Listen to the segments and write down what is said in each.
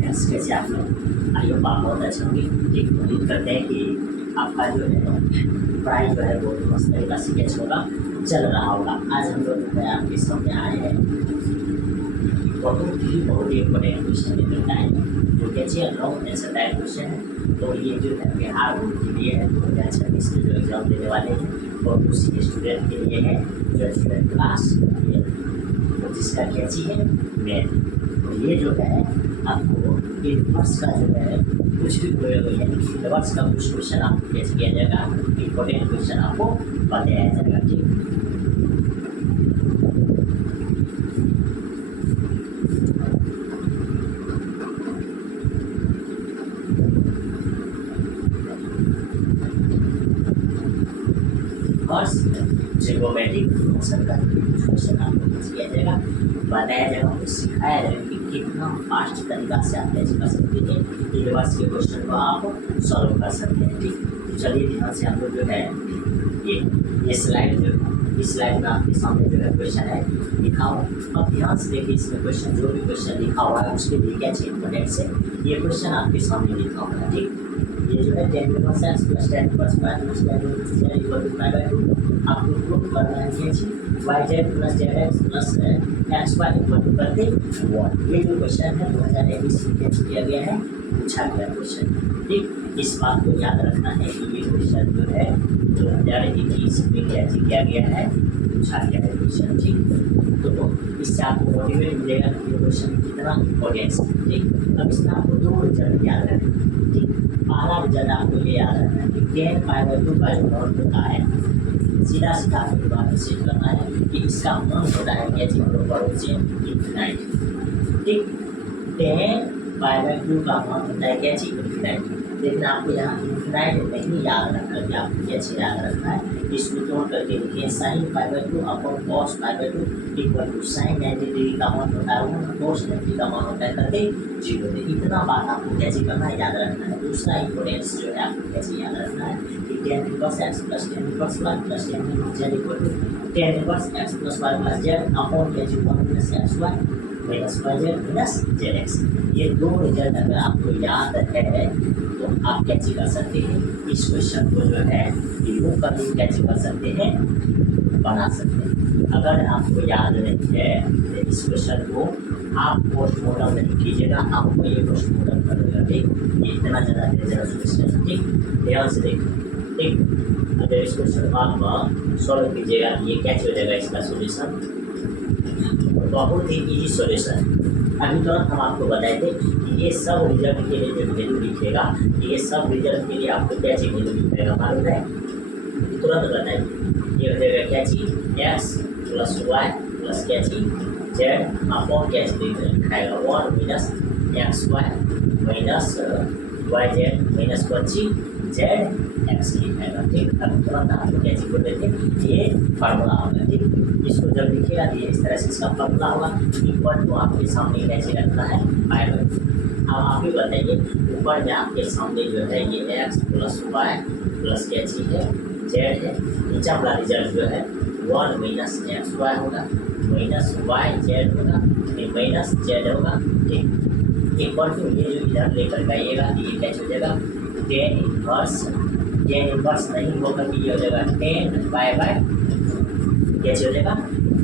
Friends, कैसे आप लोग? आई होप आप बहुत अच्छे होंगे। ठीक, उम्मीद करते हैं कि आपका जो है पढ़ाई जो है वो मस्त तरीका से कैसे होगा, चल रहा होगा। आज हम लोग जो है आपके सामने आए हैं बहुत ही इम्पोर्टेंट क्वेश्चन लेकर आए हैं, जो कैसे लॉन्ग आंसर टाइप क्वेश्चन है। तो ये जो है बिहार बोर्ड के लिए है, 2026 में जो एग्जाम देने वाले हैं, और उसी स्टूडेंट के लिए है जो स्टूडेंट क्लास तो जिसका कैसी है मैथ। तो ये जो है आपको इनवर्स का जो है कुछ भी इनवर्स का कुछ क्वेश्चन आपको कैसे किया जाएगा, इम्पोर्टेंट क्वेश्चन आपको बताया जाएगा। ठीक, और जियोमेट्रिक फंक्शन का क्वेश्चन आपको कैसे किया जाएगा, बताया जाएगा, आपको सिखाया जाएगा कि कितना फास्ट तरीका से आप कैसे कर सकते हैं इनवर्स के क्वेश्चन को आप सॉल्व कर सकते हैं। ठीक, तो चलिए ध्यान से हम लोग जो है ये स्लाइड जो इस स्लाइड में आपके सामने जो है क्वेश्चन है लिखा हुआ। अब ध्यान से देखिए, इसमें क्वेश्चन जो भी क्वेश्चन लिखा हुआ है उसके लिए क्या चाहिए इंपोर्टेंट से ये क्वेश्चन आपके सामने लिखा हुआ है। ठीक, ये जो है 10 plus x plus 10 plus y plus 10 plus z equal to 5/2 आपको प्रूव करना है कि yz plus zx plus xy equal to करते 1। ये जो क्वेश्चन है 2021 में कैसे किया गया है, पूछा गया क्वेश्चन। ठीक, इस बात को याद रखना है कि ये क्वेश्चन जो है 2021 में कैसे किया गया है, पूछा गया है क्वेश्चन। ठीक, तो इससे आपको मोटिवेट मिलेगा कि ये क्वेश्चन कितना इम्पोर्टेंट है। ठीक, अब इसमें आपको दो रिजल्ट याद रखना है। ठीक, पहला रिजल्ट आपको ये याद रखना है कि 10/2 का जो मान होता है, सीधा सीधा आपको बात सेट करना है कि इसका मान होता है कैसे प्रोपर से इनफिनाइट। ठीक, 10/2 का मान होता है कैसे इनफिनाइट, लेकिन आपको यहाँ इनफिनाइट नहीं याद रखना कि आपको कैसे याद रखना है। इसको तोड़ करके लिखिए sin π/2 upon cos π/2 equal to sin 90 degree का मान होता है 1, cos 90 का मान होता है करते 0। इतना बात आपको कैसे करना है, याद रखना है। दूसरा इंपोर्टेंस जो है आपको कैसे याद रखना है कि tan inverse x plus tan inverse y plus tan inverse z equal to tan inverse x plus y plus z upon tan minus xy minus yz minus zx। ये दो रिजल्ट अगर आपको याद है तो आप कैसे कर सकते हैं, इस क्वेश्चन को जो है रिमूव करके कैसे कर सकते हैं, बना सकते हैं। अगर आपको याद नहीं है तो इस क्वेश्चन को आप पोस्टमार्टम नहीं कीजिएगा, आपको ये पोस्टमार्टम करेगा। ठीक, ये इतना ज़्यादा डेंजरस क्वेश्चन है। ठीक, ध्यान से देखिए। ठीक, अगर इस क्वेश्चन को आप सॉल्व कीजिएगा ये कैसे हो जाएगा, इसका सोल्यूशन बहुत ही इजी सॉल्यूशन। अभी तुरंत हम आपको बताए थे कि ये सब रिजल्ट के लिए जो वैल्यू लिखेगा, ये सब रिजल्ट के लिए आपको क्या चीज वैल्यू लिखेगा मालूम है, तुरंत बताइए। ये हो जाएगा क्या चीज एक्स प्लस वाई प्लस क्या चीज जेड अपॉन क्या चीज लिखाएगा 1 minus X Y minus Y Z minus पच्ची जेड एक्स लिखाएगा। ठीक, अब तुरंत आपको क्या चीज बोल देते ये फार्मूला होगा। ठीक, इसको जब लिखिएगा तो इस तरह से इसका फार्मूला होगा इक्वल टू आपके सामने कैसे रखना है π/2। अब आप ही बताइए, ऊपर में आपके सामने जो है ये x प्लस वाई प्लस क्या चीज है जेड है, नीचे वाला रिजल्ट जो है 1 माइनस एक्स वाई होगा माइनस वाई जेड होगा फिर माइनस जेड होगा। ठीक, इक्वल टू ये जो इधर लेकर आइएगा ये कैसे हो जाएगा tan इनवर्स नहीं होगा कि ये हो जाएगा tan π/2 कैसे हो जाएगा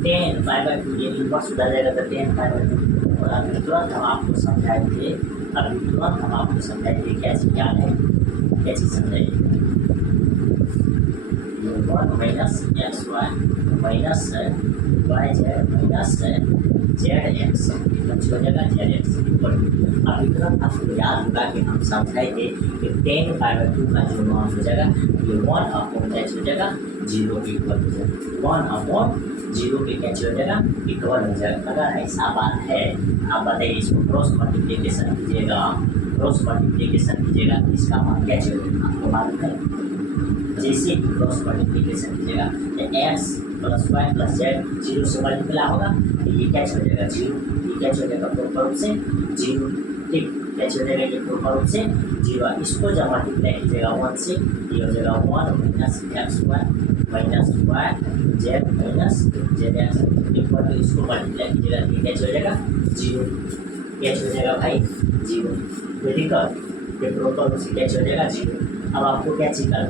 tan π/2, ये इनवर्स उधर जाएगा तो tan π/2। और अभी तुरंत हम आपको समझाएंगे, कैसे याद है, कैसे समझाइए। 1 minus X Y minus Y Z minus Z X हो जाएगा जेड एक्स इक्वल टू। अभी तुरंत आपको याद होगा कि हम समझाए थे कि tan π/2 का जो मान हो जाएगा ये 1 अपॉन कैसे हो जाएगा 0 के इक्वल हो जाएगा, 1 अपॉन 0 के कैसे हो जाएगा इक्वल हो जाएगा। अगर ऐसा बात है आप बताइए, इसको क्रॉस मल्टीप्लिकेशन कीजिएगा, इसका मान कैसे हो जाएगा आपको मालूम है। जैसे क्रॉस मल्टीप्लिकेशन कीजिएगा तो X plus Y plus Z 0 से मल्टीप्लाई होगा तो ये कैसे हो जाएगा 0, ये कैसे हो जाएगा प्रॉपर रूप से 0। ठीक, कैसे हो जाएगा ये प्रॉपर रूप से 0। इसको जब मल्टीप्लाई कीजिएगा 1 से ये हो जाएगा 1 minus X Y minus Y Z minus Z X equal to इसको मल्टीप्लाई कीजिएगा ये कैसे हो जाएगा 0। कैच हो जाएगा भाई 0। क्रिटिकल ये प्रॉपर रूप से कैच हो जाएगा 0। अब आपको क्या चीज करना है,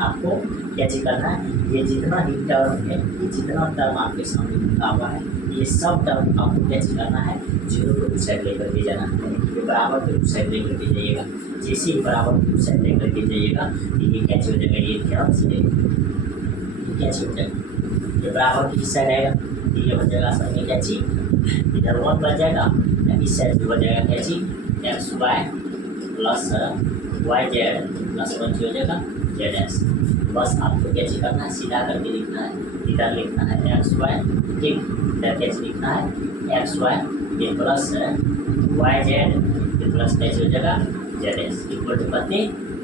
आपको क्या चीज करना है, ये जितना भी टर्म है, ये जितना टर्म आपके सामने लिखा हुआ है, ये सब टर्म आपको क्या चीज करना है, 0 को दूसरे साइड लेकर के जाना है। ये बराबर को दूसरे साइड लेकर के जाइएगा। जैसे ही बराबर को दूसरे साइड लेकर के जाइएगा ये कैच हो जाएगा। ये ध्यान से कैच हो जाएगा। ये बराबर की साइड आएगा, ये हो जाएगा सामने कैची, इधर 1 बच जाएगा, इस साइड हो जाएगा कैची x y plus y z plus 1 हो जाएगा जेड एक्स। बस आपको कैची करना है, सीधा करके लिखना है, इधर लिखना है एक्स वाई, ठीक, इधर कैच लिखना है एक्स वाई, ये प्लस वाई जेड, ये प्लस कैच हो जाएगा जेड एक्स इक्वल टू कितने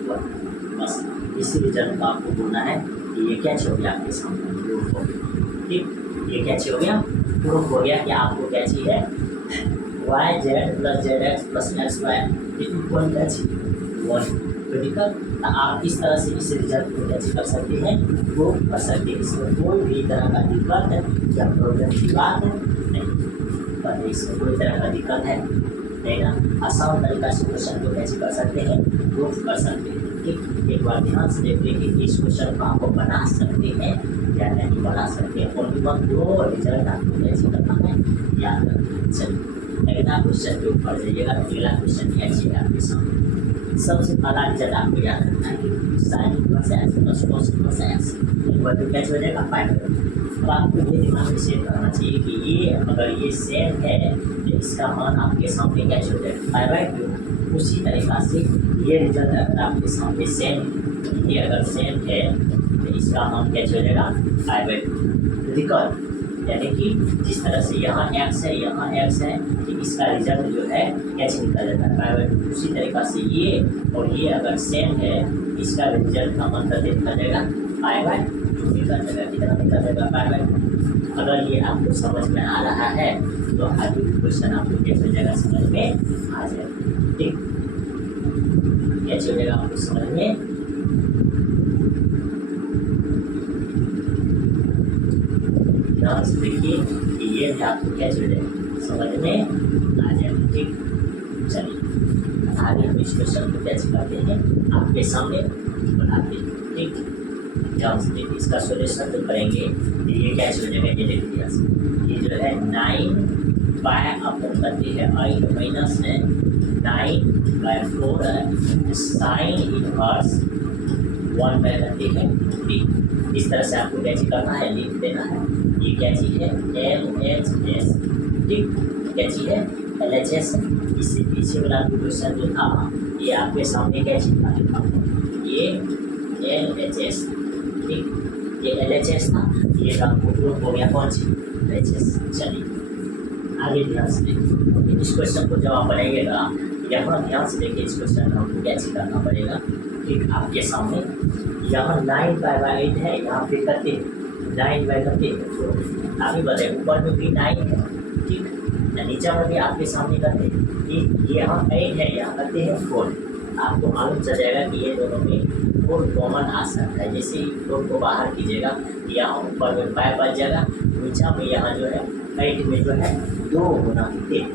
1। बस इसी रिजल्ट को आपको बोलना है कि ये कैच हो गया आपके सामने प्रूफ हो गया, ठीक, ये कैच हो गया प्रूफ हो गया कि आपको कैची है y z plus z x plus x y equal कैची 1। क्रिटिकल आप इस तरह से इस रिजल्ट को कैसे कर सकते हैं, प्रूफ कर सकते हैं। इसमें कोई भी तरह का दिक्कत या प्रॉब्लम की बात नहीं, पर इसमें कोई तरह का दिक्कत है नहीं ना। आसान तरीका से क्वेश्चन को कैसे कर सकते हैं, प्रूफ कर सकते हैं। ठीक, एक बार ध्यान से देखते हैं कि इस क्वेश्चन को आपको बना सकते हैं या नहीं बना सकते हैं, और दो रिजल्ट आपको कैसे करना है याद रखना। चलिए अगला क्वेश्चन के ऊपर जाइएगा। अगला क्वेश्चन कैसे है आपके सामने। सबसे पहला रिजल्ट आपको याद रखना है कि sine inverse X plus cos inverse X equal to कैसे हो जाएगा 5। अब आपको ये दिमाग में सेट करना चाहिए कि ये अगर ये सेम है तो इसका मान आपके सामने कैसे हो जाएगा 5/2। उसी तरीका से ये रिजल्ट अगर आपके सामने सेम है, ये अगर सेम है तो इसका मान कैसे हो जाएगा 5/2। क्रिटिकल यानी कि जिस तरह से यहाँ x है यहाँ x है, तो इसका रिजल्ट जो है कैसे निकल जाता है 5/2। उसी तरीका से ये और ये अगर सेम है, इसका रिजल्ट का मान कितना निकल जाएगा 5/2 निकल जाएगा। कितना निकल जाएगा 5/2। अगर ये आपको समझ में आ रहा है तो आगे क्वेश्चन आपको कैसे हो जाएगा समझ में आ जाएगा। ठीक, कैसे हो जाएगा आपको समझ में ध्यान से देखिए कि ये भी आपको कैसे हो जाएगा समझ में आ जाएगा। ठीक, चलिए आगे हम इस क्वेश्चन को कैसे करते हैं आपके सामने बनाते हैं। ठीक, ध्यान से देखिए इसका सॉल्यूशन तो करेंगे। ये कैसे हो जाएगा ये देखिए, ये जो है 9 बाय अपन करते हैं 8 माइनस है 9/4 साइन इनवर्स 1 करते हैं 3। इस तरह से आपको कैसे करना है, लिख देना है। ये क्या चीज़ है LHS, ठीक, क्या चीज़ है LHS। इससे पीछे वाला क्वेश्चन जो था ये आपके सामने क्या चीज़ था लिखा हुआ, ये LHS, ठीक, ये LHS था, ये आपको प्रूफ हो गया कौन सी LHS। चलिए आगे ध्यान से देखिए इस क्वेश्चन को जब आप बनाइएगा, यहाँ ध्यान से देखिए इस क्वेश्चन में हमको क्या चीज़ करना पड़ेगा। ठीक, आपके सामने यहाँ 9/8 है, यहाँ पे करते 9/4 अभी बताए, ऊपर में भी 9 है, ठीक, नीचे में भी आपके सामने करते ये यहाँ 8 है, यहाँ करते हैं 4। आपको मालूम चल जाएगा कि ये दोनों में 4 कॉमन आ सकता है। जैसे 4 को बाहर कीजिएगा यहाँ ऊपर में 5 बच जाएगा, नीचे में यहाँ जो है 8 में जो है 2 गुना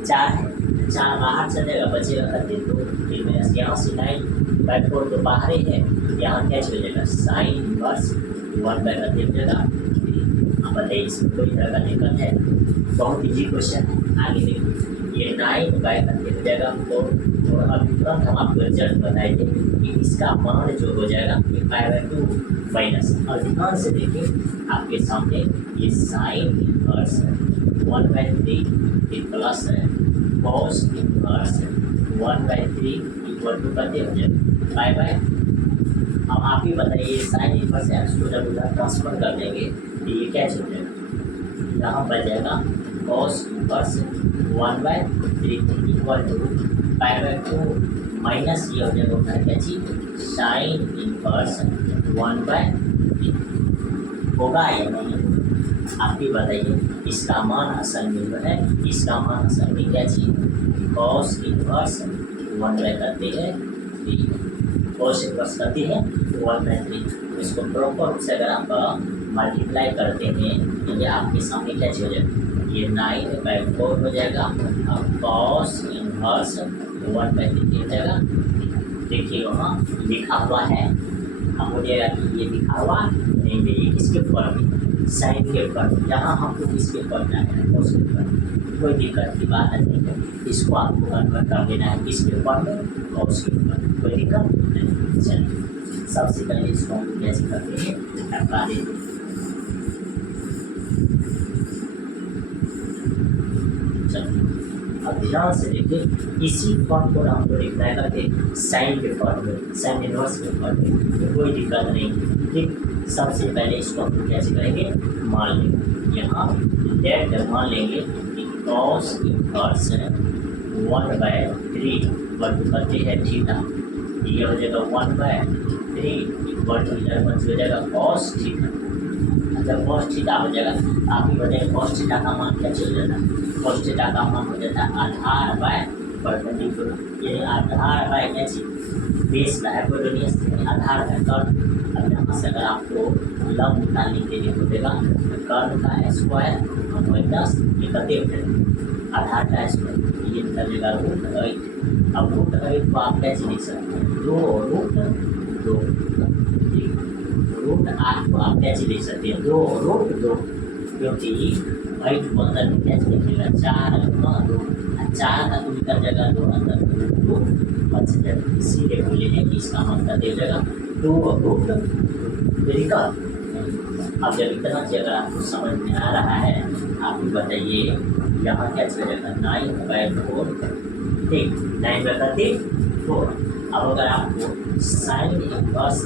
4 है, 4 बाहर चल जाएगा, बचेगा करते 2। फिर मैं यहाँ से 9/4 तो बाहर ही है, यहाँ क्या चल जाएगा साइन इनवर्स 1/3 हो जाएगा। आप बताइए इसमें कोई तरह का दिक्कत है, बहुत इजी क्वेश्चन है। आगे देखिए ये 9/3 हो जाएगा 4, और अभी तुरंत हम आपको रिजल्ट बताएंगे कि इसका मान जो हो जाएगा 5/2 माइनस, और ध्यान से देखिए आपके सामने ये साइन इनवर्स 1/3 प्लस है कॉस इनवर्स 1/3 इक्वल टू कितने हो जाएगा 5/2। अब आप ही बताइए साइन इनवर्स एक्स को जब उधर ट्रांसफर कर देंगे तो ये क्या हो जाएगा, यहाँ बच जाएगा cos inverse 1/3 equal to 5/2 minus ये हो जाएगा उधर क्या चीज साइन इनवर्स 1/3 होगा या नहीं, आप ही बताइए। इसका मान असल में जो है, इसका मान असल में क्या चीज कॉस इनवर्स 1/3 कॉस इनवर्स करती है 1/3। इसको प्रॉपर रूप से अगर आप मल्टीप्लाई करते हैं तो ये आपके सामने क्या चीज हो जाएगा ये 9/4 हो जाएगा। अब कॉस इनवर्स 1/3 हो जाएगा। देखिए वहाँ लिखा हुआ है, हम बोलिएगा कि ये लिखा हुआ नहीं, ये किसके फॉर्म में, साइन के फॉर्म। यहाँ हमको किसके फॉर्म में आना है, कॉस के फॉर्म में। कोई दिक्कत की बात नहीं है, इसको आपको कन्वर्ट कर देना है किसके फॉर्म में, कॉस के फॉर्म में। कोई दिक्कत नहीं। चलिए सबसे पहले इसको हम कैसे करते हैं, बता देते हैं। अब ध्यान से देखिए, इसी फॉर्म को हम लोग रिप्लाई करते साइन के फॉर्म में, साइन इनवर्स के फॉर्म में, तो कोई दिक्कत नहीं। ठीक, सबसे पहले इसको हम लोग कैसे करेंगे, मान लेंगे यहाँ लेट मान लेंगे कि कॉस इनवर्स 1/3 इक्वल करते हैं थीटा। ये हो जाएगा 1/3 इक्वल टू इधर हो जाएगा कॉस थीटा। जब कॉस थीटा हो जाएगा, आप ही बताइए कॉस थीटा का मान क्या चल जाता है, कॉस थीटा का मान हो जाता है आधार बाय परपेंडिकुलर, यानी आधार बाय क्या चीज, बेस का हाइपोटेन्यूस आधार है कर्व। अब यहाँ से अगर आपको लंब निकालने के लिए बोलेगा तो कर्व का स्क्वायर माइनस आधार का स्क्वायर, ये निकलेगा √8। अब √8 को आप कैसे लिख सकते हैं, 2√2, √8 को आप कैसे लिख सकते हैं, 2√2, क्योंकि 8 को अंदर में कैसे लिखेगा, 4×2, 4 का 2 निकल जाएगा, 2 अंदर 2 बच जाएगा। इसीलिए बोले हैं कि इसका मतलब दे जाएगा 2√2। अब जब इतना चीज अगर आपको समझ में आ रहा है, आप बताइए यहाँ क्या चलेगा, 9/4, ठीक, 9/4। अब अगर आपको साइन इनवर्स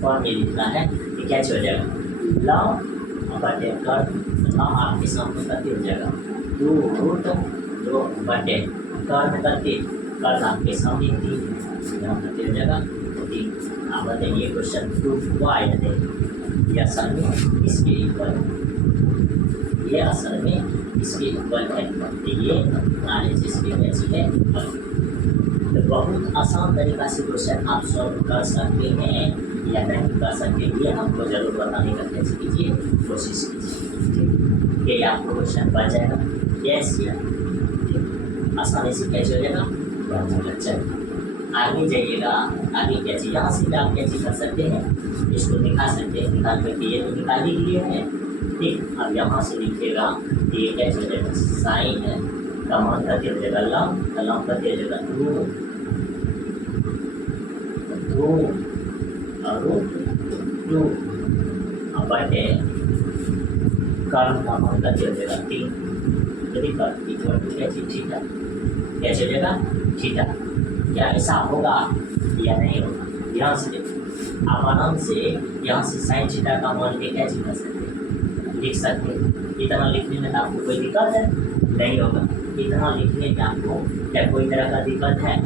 फॉर्म में लिखना है कि क्या हो जाएगा, लंब बटे कर्व, लंब आपके सामने करते हो जाएगा 2√2 बटे कर्व करते, कर्व आपके सामने 3 यहाँ करते हो जाएगा 3। आप बताइए क्वेश्चन प्रूफ हुआ है नहीं, ये असल में इसके इक्वल है, ये असल में इसके इक्वल है, ये आने से इसके कैसी है। तो बहुत आसान तरीका से क्वेश्चन आप सॉल्व कर सकते हैं या नहीं कर सकते, ये हमको जरूर बताने का कैसे कीजिए, कोशिश कीजिए कि आपको क्वेश्चन बन जाएगा यस या आसानी से कैसे हो जाएगा, बन जाएगा। चलिए आगे जाइएगा, आगे क्या चीज़, यहाँ से आप क्या चीज़ कर सकते हैं, इसको दिखा सकते हैं, निकाल करके ये तो निकाल ही लिए हैं। ठीक, अब यहाँ से लिखिएगा कि ये क्या हो जाएगा, साइन का मान का दिया जाएगा लंब, का लंब का दिया जाएगा 2√2 बटे कर्व का मान का दिया जाएगा 3, यदि कर्व इक्वल टू क्या चीज थीटा, क्या चलेगा थीटा। क्या ऐसा होगा या नहीं होगा, ध्यान से देखिए, आप आराम से यहाँ से साइन थीटा का मान के क्या चीज कर सकते हैं, लिख सकते हैं। इतना लिखने में आपको कोई दिक्कत है नहीं होगा, इतना लिखने में आपको क्या कोई तरह का दिक्कत है,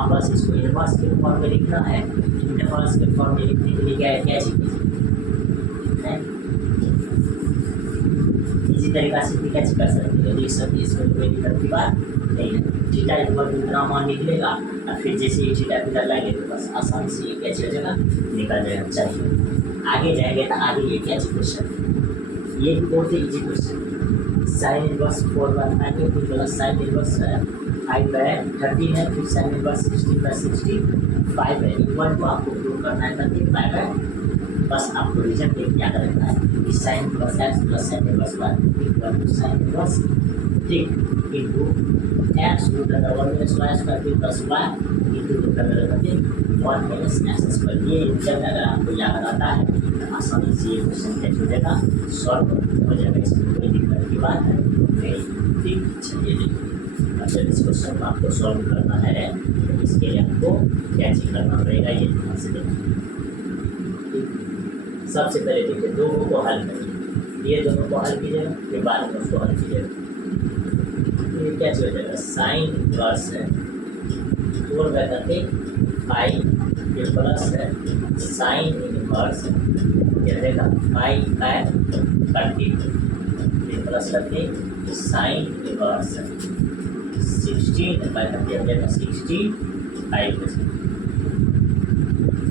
आप बस इसको इनवर्स के फॉर्म में लिखना है। इनवर्स के फॉर्म में लिखने के लिए क्या है, क्या चीज़ इसी तरीका से कैसे कर सकते हैं, लिख सकते हैं, इसमें कोई दिक्कत की बात नहीं है। थीटा इक्वल टू इतना मान निकलेगा और फिर जैसे ये थीटा थीटा लाएंगे तो बस आसानी से ये कैसे हो जाएगा, निकल जाएगा। चलिए आगे जाएंगे तो आगे ये क्या क्वेश्चन, ये बहुत ही इजी क्वेश्चन, साइन इनवर्स 4/5 फिर प्लस साइन इनवर्स 5/13 है, फिर साइन इनवर्स 16/65 है, इक्वल टू आपको प्रूव करना है 35/, बस आपको रिजल्ट क्या करना है कि sine plus x plus sine inverse 1 equal to sine inverse ठीक into x root under 1 minus y square plus y into root under 1 minus x square. ये रिजल्ट अगर आपको याद आता है तो आसानी से ये क्वेश्चन कैसे हो जाएगा, सॉल्व हो जाएगा, इसमें कोई दिक्कत की बात नहीं। ठीक, चलिए देखिए, अब जब इस क्वेश्चन को आपको सॉल्व करना है तो इसके लिए आपको क्या चीज करना पड़ेगा, ये ध्यान से देखिए। सबसे पहले देखिए दोनों को हल करिए, ये दोनों को हल कीजिएगा, फिर बाद में उसको हल कीजिएगा। ये क्या हो जाएगा, साइन इनवर्स है 4/5 ये प्लस है साइन इनवर्स क्या रहेगा 5/30 ये प्लस करके साइन इनवर्स 16/30 जाएगा 65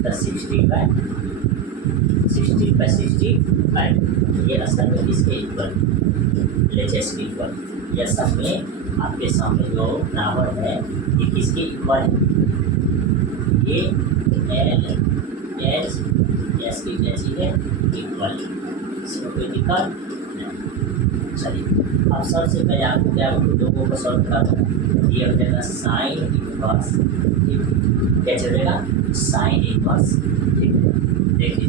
60/60 60/65 ये असल में किसके इक्वल, LHS के इक्वल। यह सब में आपके सामने जो बराबर है ये किसके इक्वल है, ये LHS की कैसी है, इक्वल। इसमें कोई दिक्कत नहीं। चलिए अब सबसे पहले आपको क्या लोगों को सॉल्व करना है, ये हो जाएगा साइन इनवर्स, ठीक क्या चलेगा, साइन इनवर्स, ठीक है। देखिए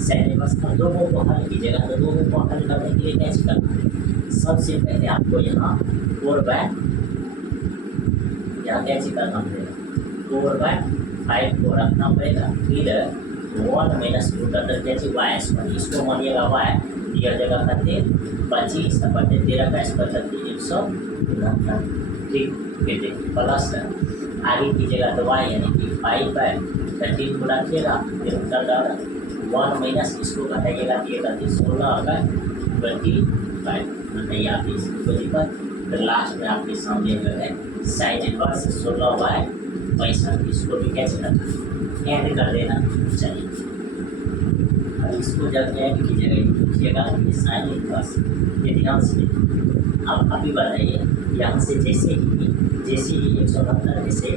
साइन इनवर्स का लोगों को हल कीजिएगा, तो लोगों को हल करने के लिए कैसे करना है, सबसे पहले आपको यहाँ 4/, यहाँ कैसे करना पड़ेगा, 4/5 को रखना पड़ेगा, फिर 1 - रूट कैसे y², इसको मानिएगा y, यह जगह करते 25 बटे 13 का स्क्वायर करते 169, ठीक। फिर देखिए प्लस आगे कीजिएगा तो y यानी कि 5/13 को रखिएगा, फिर उत्तर डाला 1 - इसको घटाइएगा, ये करते 16/25 बताइए आप इसको दिक्कत। फिर लास्ट में आपके सामने जो है साइन इनवर्स 16/65, इसको भी कैसे करना, ऐड कर देना। चलिए इसको जब ऐड कीजिएगा लिखिएगा साइन इनवर्स, ये ध्यान से देखिए। अब अभी बताइए यहाँ से जैसे ही 169 में से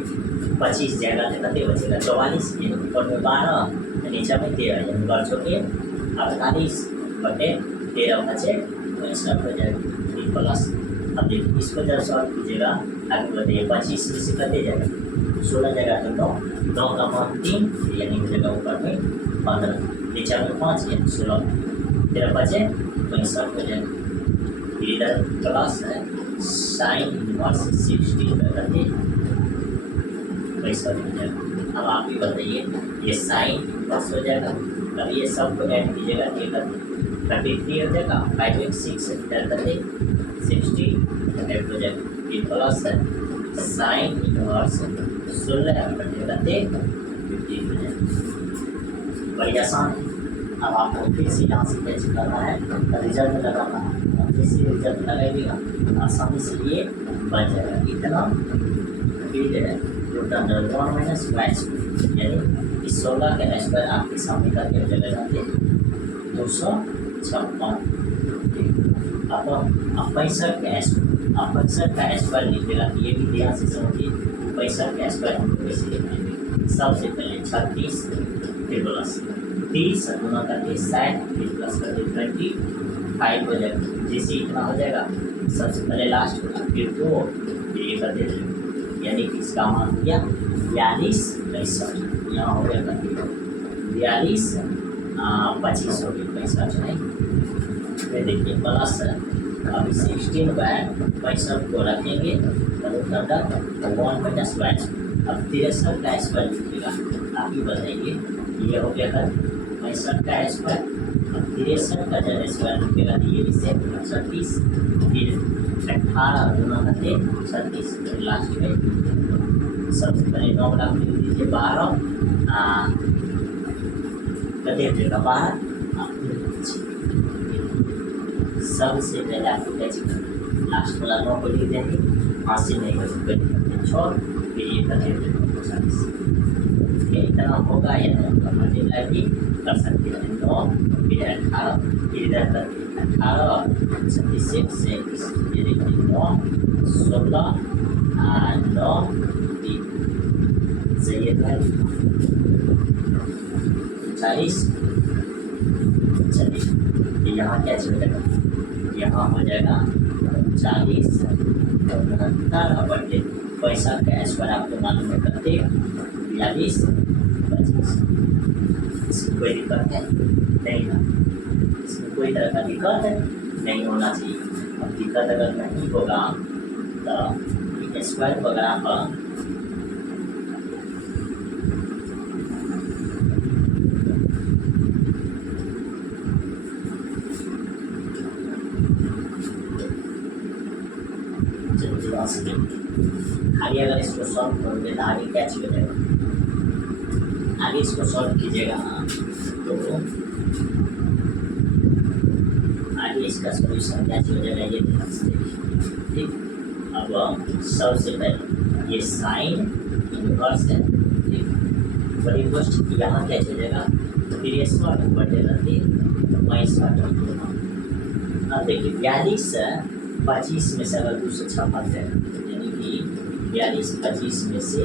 25 जगह कितने बचेगा, 44, ऊपर में 12 नीचे में 13, यानी 48 बटे 13 बचे, तो इसका हो जाएगा प्लस। अब देखिए इसको जब सॉल्व कीजिएगा आगे बताइए 25 में से कटे जाएगा, 16 जगह तो 9 का मान 3, यानी हो जाएगा ऊपर में 15, नीचे में 5, यानी 16, 13 बचे, तो इसका हो जाएगा इधर प्लस है साइन इनवर्स 60 करते पैसा हो जाएगा। अब आप भी बताइए ये साइन इनवर्स हो जाएगा, अब ये सबको ऐड कीजिएगा, ये करते 33 हो जाएगा, 5 × 6 करते 60 हो जाएगा, ये प्लस है साइन इनवर्स 16 करते 50 हो जाएगा। बड़ी आसान है। अब आपको फिर से यहाँ से कैसे करना है, रिजल्ट लगाना है, जैसे रिजल्ट लगाइएगा आसानी से ये बन जाएगा इतना, फिर टोटल 1 - y², यानी इस 16 के स्क्वायर आपके सामने करके जगह 256। अब 65 का स्क्वायर लिखिएगा, ये भी ध्यान से समझिए, 65 का स्क्वायर हम लोग कैसे लिखेंगे, सबसे पहले 36 फिर प्लस 30 गुना करके 60 फिर प्लस करके 25 हो जाएगा, जैसे इतना हो जाएगा सबसे पहले लास्ट होगा, फिर 2 फिर ये कर देते, यानी कि इसका मान हो गया 42/65, यहाँ हो गया 42 25 हो गया 65 नहीं, फिर देखिए प्लस अभी 16/65 को रखेंगे, तब उत्तर 1 - y², अब 63 का स्क्वायर लिखिएगा, आप ही बताइए ये हो गया 65 का स्क्वायर, अब 63 का जब स्क्वायर लिखिएगा तो ये भी से 36, फिर 18 गुना करते 36, फिर लास्ट में सबसे पहले 9 लाख लिख दीजिए, 12 कते देगा 12, सबसे पहले आपको कैसे करना, लास्ट वाला 9 को लिख देंगे, 80 नहीं कर छोड़, फिर ये करते 40, ये इतना होगा या नहीं मल्टीप्लाई भी कर सकते हैं, 9 फिर 18 फिर इधर करके 18 36 37, ये देखिए 9 16 9 3 सही है 40। चलिए यहाँ क्या चलेगा, यहाँ हो जाएगा 40 69 बटे 65 का स्क्वायर आपको मालूम है करते 42 25, इसमें कोई दिक्कत है नहीं ना, इसमें कोई तरह का दिक्कत नहीं होना चाहिए। अब दिक्कत अगर नहीं होगा तो स्क्वायर वगैरह पर आगे अगर इसको सॉल्व करोगे तो आगे क्या चाहिए, आगे इसको सॉल्व कीजिएगा तो आगे इसका सॉल्यूशन क्या हो जाएगा, ये ध्यान से देखिए, ठीक। अब सबसे पहले ये साइन इनवर्स है, ठीक, बड़ी पोस्ट यहाँ क्या चलेगा 63 बटेगा 3 65। अब देखिए 42 में से अगर 256 है यानी कि 42 में से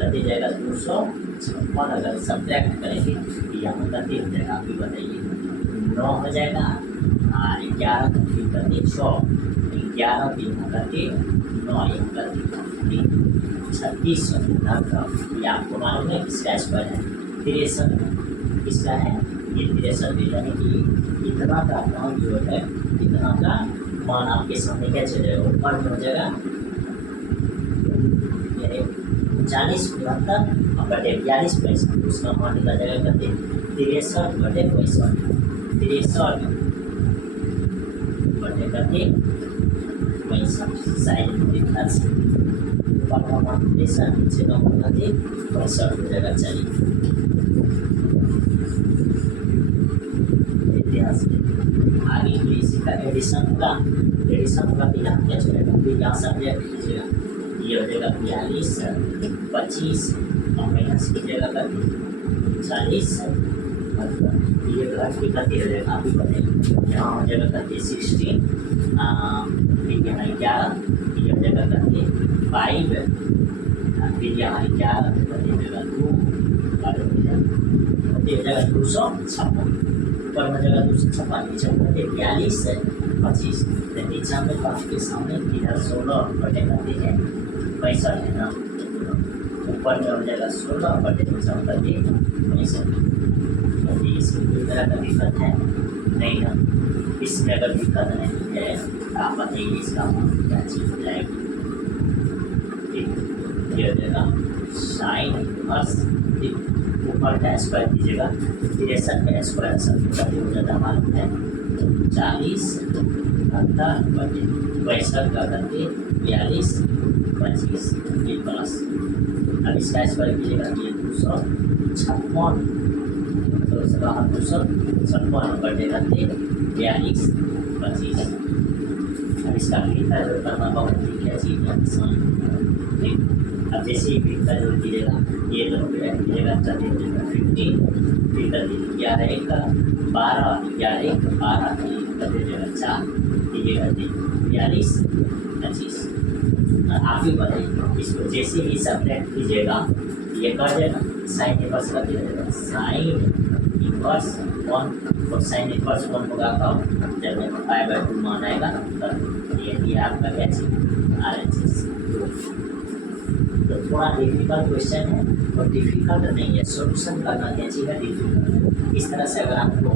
लगे जाएगा 256 अगर सब्ट्रैक्ट करेंगे तो यहाँ करते हो जाएगा। आप ही बताइए 9 हो जाएगा 11 3 करते 6 11 3 करके 9 1 करके 36 ये आपको मालूम है किसका स्क्वायर है 63 किसका है ये 63 यानी कि इतना का मान जो है इतना का मान आपके सामने क्या चलेगा ऊपर में हो जाएगा 40 बटे 42 उसका मान निकल जाएगा करते 63 बटे 65 63 बटे करते 65 साइन दिखा से ऊपर का मान 63 नीचे का मान करते 65 हो जाएगा। चलिए इतिहास में आगे भी इसी का एडिशन का यहाँ क्या चलेगा फिर यहाँ सब्जेक्ट कीजिएगा ये हो जाएगा 42 25 और माइनस कीजिएगा करके 40 मतलब ये घर की गति हो जाएगा। आप ही बताइए यहाँ हो जाएगा करके 16 फिर यहाँ 11 ये हो जाएगा करके 5 फिर यहाँ 11 करके हो जाएगा 2 हो जाएगा 256 ऊपर में जगह 256 नीचे करते 42 25 नीचे में आपके सामने इधर 16 बटे करते हैं 65 है ना ऊपर में हो जाएगा 16 बटे नीचे करते 65। इसमें कोई तरह का दिक्कत है नहीं ना इसमें अगर दिक्कत नहीं है आप बताइए इसका क्या चीज़ हो जाएगी ठीक ये हो जाएगा साइन इनवर्स ऊपर का स्क्वायर कीजिएगा 63 का स्क्वायर सब हो जाता मालूम है 40 70 बटे 65 का करके 42 25 ये प्लस अब इसका स्क्वायर कीजिएगा ये 256 256 बटे करके 42 25 अब इसका मीठा जोड़ करना बहुत ठीक है चीज़ है ठीक। अब जैसे ही मीठा जोड़ कीजिएगा ये दोनों पे ऐड कीजिएगा 15 फिर कर दीजिए 11 1 12 11 1 12 कर दीजिएगा 4 ये कर दीजिए 42 25। आप ही बताइए इसको जैसे ही सब्ट्रैक्ट कीजिएगा ये कर देगा साइन इनवर्स कर दीजिएगा साइन इनवर्स 1 और साइन इनवर्स 1 होगा कब जब π/2 मान आएगा तब ये आपका क्या चीज़ RHS। तो थोड़ा डिफिकल्ट क्वेश्चन है और डिफिकल्ट नहीं है सॉल्यूशन करना क्या चाहिए डिफिकल्ट। इस तरह से अगर आपको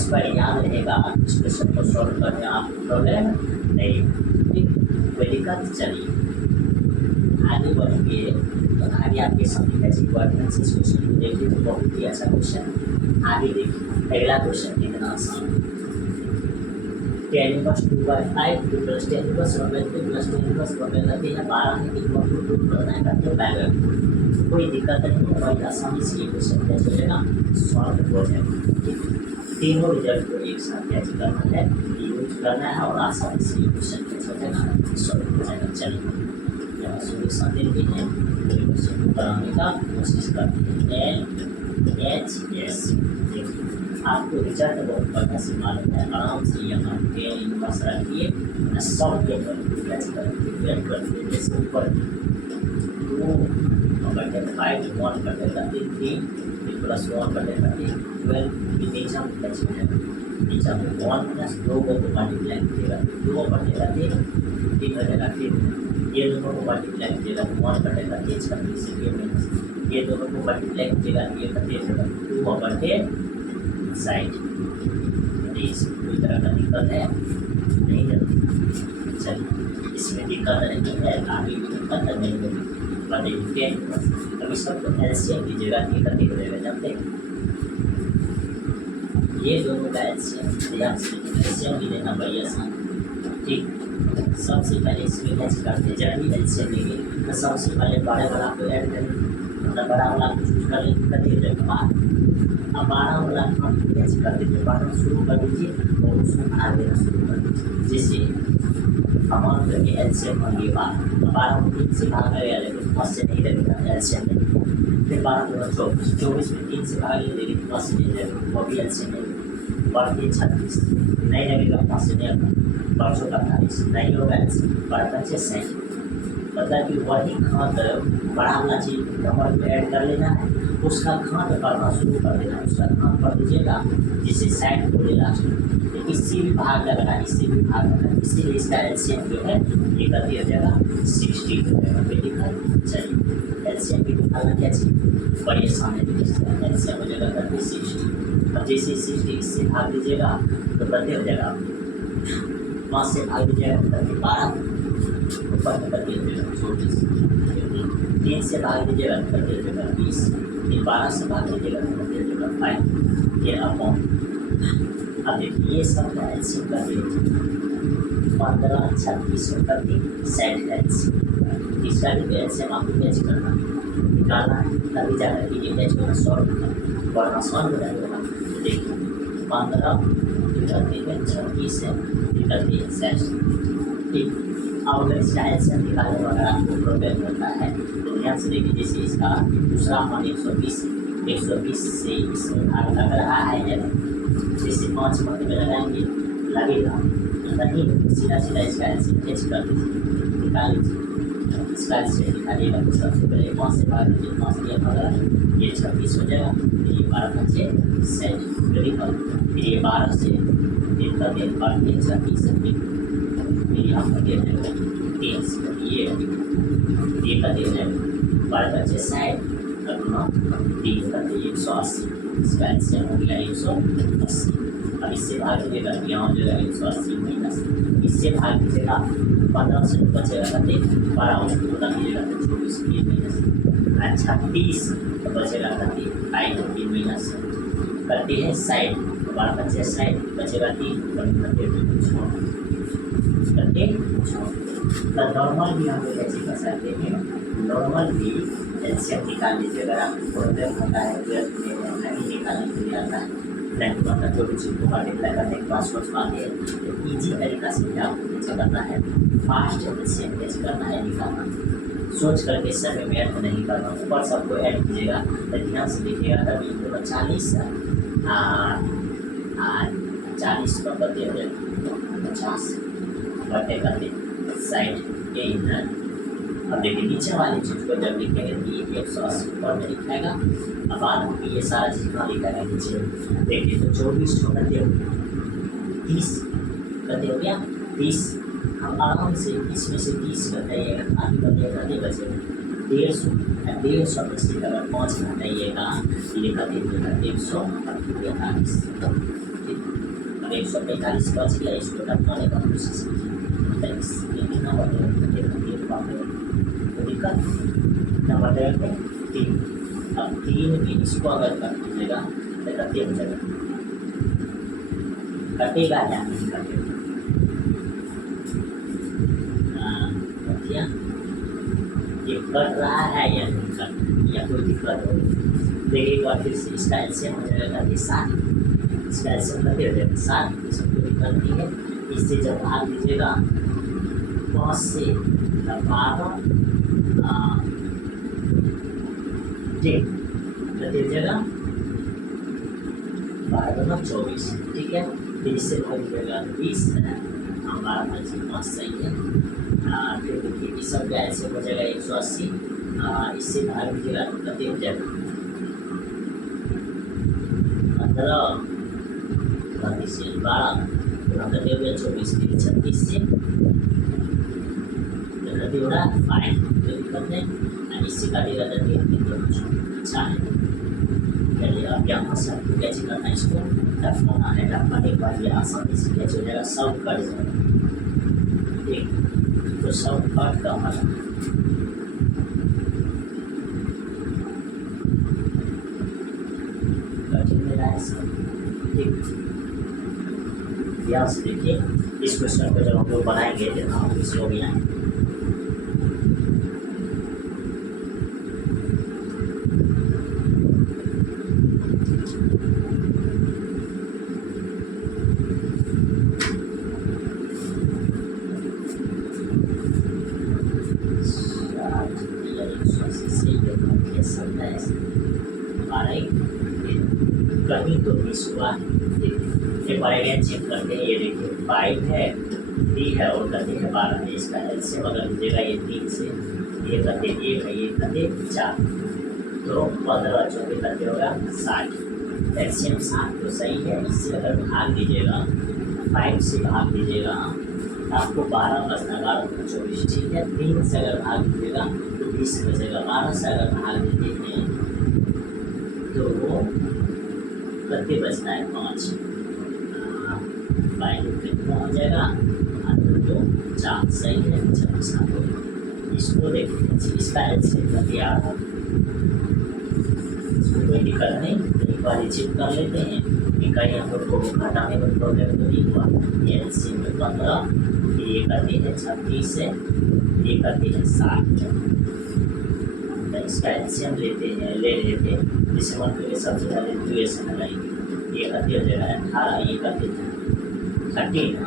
स्क्वायर याद रहेगा इस क्वेश्चन को सॉल्व करने आप प्रॉब्लम नहीं ठीक कोई दिक्कत। चलिए आगे बढ़ेंगे तो आगे आपके सामने कैसे वर्डनेस इस क्वेश्चन को देखिए तो बहुत ही अच्छा क्वेश्चन आगे देखिए। पहला क्वेश्चन कितना आसान 10 inverse 2/5 plus 10 inverse 1/3 plus 10 inverse 1/3 है 12 है कि बहुत दूर करना है करते पाएगा कोई दिक्कत नहीं है भाई आसानी से ये क्वेश्चन क्या चलेगा सॉल्व हो जाएगा। तीनों रिजल्ट को एक साथ क्या करना है यूज करना है और आसानी से ये क्वेश्चन क्या चलेगा सॉल्व हो जाएगा। चलिए यहाँ सॉल्यूशन देते हैं क्वेश्चन को बनाने का कोशिश करते हैं LHS। आपको रिजल्ट बहुत बढ़िया से मालूम है आराम से यहाँ के इनवर्स रखिए सब के कैच करके जैसे ऊपर 2/5 1/3 प्लस 1/3 12 नीचे में कैच हो जाएगा नीचे में 1 प्लस 2 को मल्टीप्लाई कीजिएगा 2/3 3 हो जाएगा फिर ये दोनों को मल्टीप्लाई कीजिएगा 1/3 26 ये दोनों को मल्टीप्लाई कीजिएगा ये करते 2/3 साइड इस कोई तरह का दिक्कत है नहीं है। चलिए इसमें दिक्कत नहीं है आगे भी दिक्कत नहीं होगी बताइए अब इस सबको एलसीएम कीजिएगा ये करके हो जाएगा जानते हैं ये दोनों का एलसीएम भी लेना बड़ी आसान ठीक। सबसे पहले इसमें कैसे करते जब भी एलसीएम लेंगे तो सबसे पहले बड़े वाला को ऐड करें मतलब बड़ा वाला को चूज कर करते हो जाएगा अब 12 वाला हम कैसे कर दीजिए 12 शुरू कर दीजिए और उसको बना देना शुरू कर दीजिए जैसे अमाउंट करके एलसीएम होगी 12 को 3 से भाग करेगा लेकिन 5 से नहीं लगेगा एलसीएम में फिर 12 24 में 3 से भाग लीजिए लेकिन परसेंटेज वो भी अच्छे नहीं, बढ़ के 36 नहीं लगेगा परसेंटेज परसों 48 नहीं होगा ऐसे पर 25 मतलब कि वही खाद बड़ा वाला चीज़ नंबर में ऐड कर लेना है, उसका खाद पढ़ना शुरू कर देना है, उसका खाद पढ़ दीजिएगा जिसे साइड बोले लास्ट में, इससे भी भाग लग रहा है, इससे भी भाग लग रहा है, इसीलिए इसका एलसीएम जो है ये कर दिया जाएगा 60 हो जाएगा। बेटिकल चलिए एलसीएम भी निकालना क्या चाहिए, बड़े सामने दीजिए एलसीएम हो जाएगा 30 अब जैसे 60 इससे भाग दीजिएगा तो 30 हो जाएगा, 5 से भाग दीजिएगा 12 ऊपर में 24 3 से भाग दीजिएगा 20 12 से भाग दीजिएगा 5 ये अपॉन। अब देखिए ये सब का एलसीएम कर दीजिए 15 36 60 का एलसीएम, इसका भी एलसीएम आपको कैच करना निकालना है, तभी जाकर के ये कैच करना सॉल्व वरना सॉल्व हो जाएगा। देखिए 15 निकलती है 36 है निकलती है 60 ठीक। अब अगर इसका एलसीएम निकालने वाला आपको प्रॉब्लम होता है तो ध्यान से देखिए, जैसे इसका दूसरा मान 120 से इसमें भाग लग रहा है, जैसे 5 मंथ में लगाएंगे लगेगा नहीं, सीधा सीधा इसका एलसीएम कैच कर लीजिए निकाल लीजिए, इसका एलसीएम निकालिएगा तो सबसे पहले 5 से भाग लीजिए, 5 दिया अगर ये 26 हो जाएगा, ये 12 बचे 60 फिर ये 12 से 3 का 3 बढ़ के 26 यहाँ पर दे देगा 3 ये का दे देगा 12 बचे 60 अपना 3 का 180, इसका एलसीएम हो गया 180। अब इससे भाग दीजिएगा यहाँ हो जाएगा 180 माइनस, इससे भाग दीजिएगा 15 से बचेगा 12 बता दीजिएगा 24 माइनस अच्छा 30 तो बचेगा 3 माइनस करती है 60 12 बचे 60 बचेगा 3 करके तो नॉर्मल भी हम लोग ऐसे कर सकते हैं, नॉर्मल भी एलसीएम निकाल लीजिए अगर आपको प्रॉब्लम होता है नहीं निकालने के लिए आता है नहीं पता जो भी चीज़ को मल्टीप्लाई करने के बाद सोच पाते हैं तो ईजी तरीका से आपको कैसे करना है, फास्ट एलसीएम कैसे करना है निकालना, सोच करके समय व्यर्थ नहीं करना, ऊपर सबको ऐड कीजिएगा तो ध्यान से देखिएगा तभी 40 का बदले हो जाएगा 50 बटे करते साइड ये इतना। अब देखिए नीचे वाली चीज़ को जब लिखेंगे तो ये 180 ऊपर में लिखाएगा, अब बाद में ये सारा चीज़ कहाँ लिखाएगा नीचे देखिए तो 24 को करते हो 30 करते हो गया 30, हम आराम से इसमें से 30 घटाइएगा आगे बचेगा 150 150 अगर 5 घटाइएगा ये कर दीजिएगा 145 अब 145 बच गया, इसको घटाने का कोशिश कीजिए नंबर 3 अब 3 भी इसको अगर कर दीजिएगा तो कटे हो जाएगा, कटेगा या नहीं कटेगा ये कट रहा है या नहीं कट या कोई दिक्कत हो देखिए एक बार फिर से इसका एलसीएम हो जाएगा 7, इसका एलसीएम कटे हो जाएगा 7, इसमें कोई दिक्कत नहीं है। इससे जब भाग दीजिएगा 5 से 12 ठीक दीजिएगा 12 24 ठीक है, फिर इससे भाग दीजिएगा 20 12 5 सही है। फिर देखिए इस सब का ऐसे हो जाएगा 180, इससे भाग दीजिएगा तो कते हो जाएगा 15 32 से 12 कते हो गया 24 फिर 36 से कते हो रहा 5 कोई दिक्कत नहीं, इससे काटेगा तो अच्छा है। चलिए अब यहाँ से आपको कैसे करना है, इसको रखना है, रखने के बाद ये आसानी से कैसे हो जाएगा सब कट जाएगा ठीक, तो सब कट का हमारा कटिंग में रहा है सब ठीक। ध्यान से देखिए इस क्वेश्चन को जब हम लोग बनाएंगे तो हम इसको भी आएंगे से कहीं तो मिस हुआ। एक बार अगेन चेक करते हैं। ये देखिए 5 है, 3 है और कहते हैं 12 है। इसका एलसीएम अगर लीजिएगा ये 3 से, ये कहते 1 है, ये कहते 4, तो 15 24 कहते होगा 60। एलसीएम 60 तो सही है। इससे अगर भाग दीजिएगा, 5 से भाग दीजिएगा आपको 12 बचना, 12 24, ठीक है। 3 से अगर भाग दीजिएगा तो 20 बचेगा। 12 से अगर भाग देते हैं तो कितने बचना है, 5 कितना हो जाएगा, 4 सही है। 7 इसको देखिए, इसका एलसीएम कर दिया, इसको कोई दिक्कत नहीं। एक बार चेक कर लेते हैं कि कहीं हम लोग को घटाने में प्रॉब्लम तो नहीं हुआ। एलसीएम में 15, ये करती है 36 है, ये करती है 60। इसका एलसीएम लेते हैं, ले लेते हैं। जिसे मन के सबसे पहले इक्वेशन लगाएंगे। ये करती हो जाएगा 18, ये करती है 13।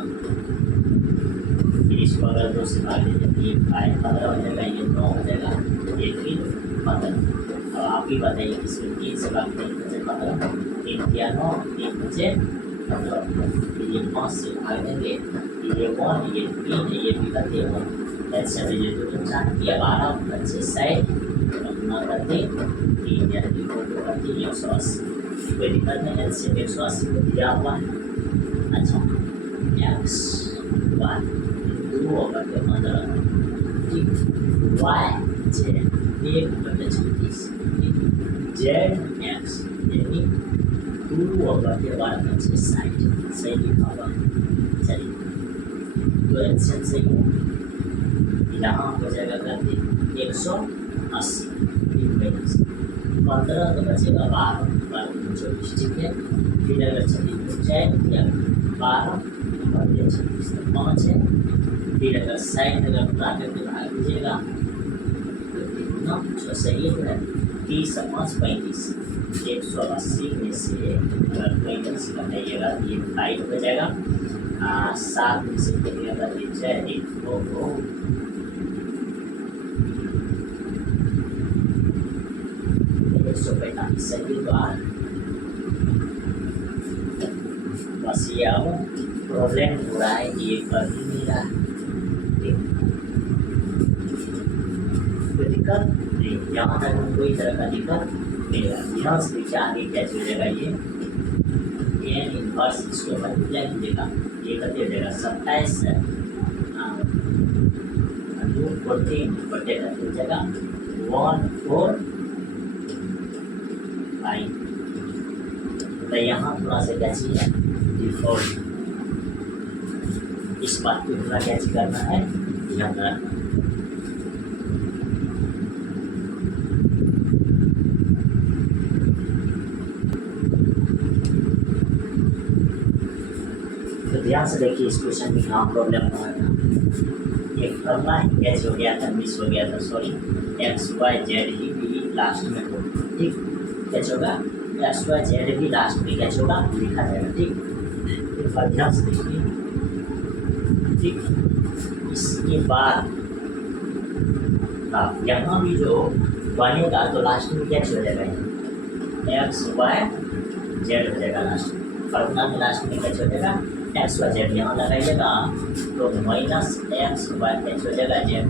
फिर इसको अगर 2 से भाग देते ये 5 15 हो जाएगा, ये 9 हो जाएगा, ये 3 15। अब आप ही बताइए इसमें 3 से भाग देंगे 15, 3 या 9, 3 बचे 15। ये 5 से भाग देंगे, ये 1, ये 3 है, ये भी करते हैं 1। एलसीएम ये 2 4 या 12 25 60 अपना करते 3 या 2 करते 180। कोई दिक्कत नहीं। एलसीएम 180 को दिया हुआ है। अच्छा, एक्स 1 2 over 15, ठीक। वाई जेड 1/36, जेड एक्स यानी 2 over 12/60 सही लिखा हुआ है। चलिए, तो एलसीएम सही है। यहाँ हो जाएगा करते 180, 15 तो बचेगा 12 24, ठीक है। फिर अगर 36 जाए या 12 26 तो 5 है। फिर अगर 60 अगर उतार के भाग दीजिएगा तो कितना जो सही है 30 और 5 35। 180 में से अगर 35 घटाइएगा तो ये 5 हो जाएगा। 7 में से करिएगा तो ये जाए 145 सही। तो बस ये अब प्रॉब्लम हो रहा है कि ये कर ही नहीं रहा। कोई दिक्कत नहीं, यहाँ तक कोई तरह का दिक्कत नहीं रहा। यहाँ से देखिए आगे क्या चलेगा, ये एन इनवर्स इसको मल्टीप्लाई कीजिएगा, ये कर देगा 27 है 14 बटे का हो जाएगा 145। तो यहाँ थोड़ा सा क्या चाहिए, डिफॉल्ट। इस बात को थोड़ा कैच करना है, ध्यान रखना। तो ध्यान से देखिए इस क्वेश्चन में कहाँ प्रॉब्लम हुआ था। एक फॉर्मूला कैच हो गया था, मिस हो गया था, सॉरी। एक्स वाई जेड ही भी लास्ट में हो, ठीक। कैच होगा एक्स वाई जेड भी लास्ट में कैच होगा, लिखा जाएगा, ठीक। एक बार ध्यान से देखिए, ठीक। इसके बाद यहाँ भी जो बनेगा तो लास्ट में कैच हो जाएगा, एक्स वाई जेड हो जाएगा लास्ट में। फॉर्मूला में लास्ट में कैच हो जाएगा एक्स वाई जेड। यहाँ लगाइएगा तो माइनस एक्स वाई कैच हो जाएगा जेड।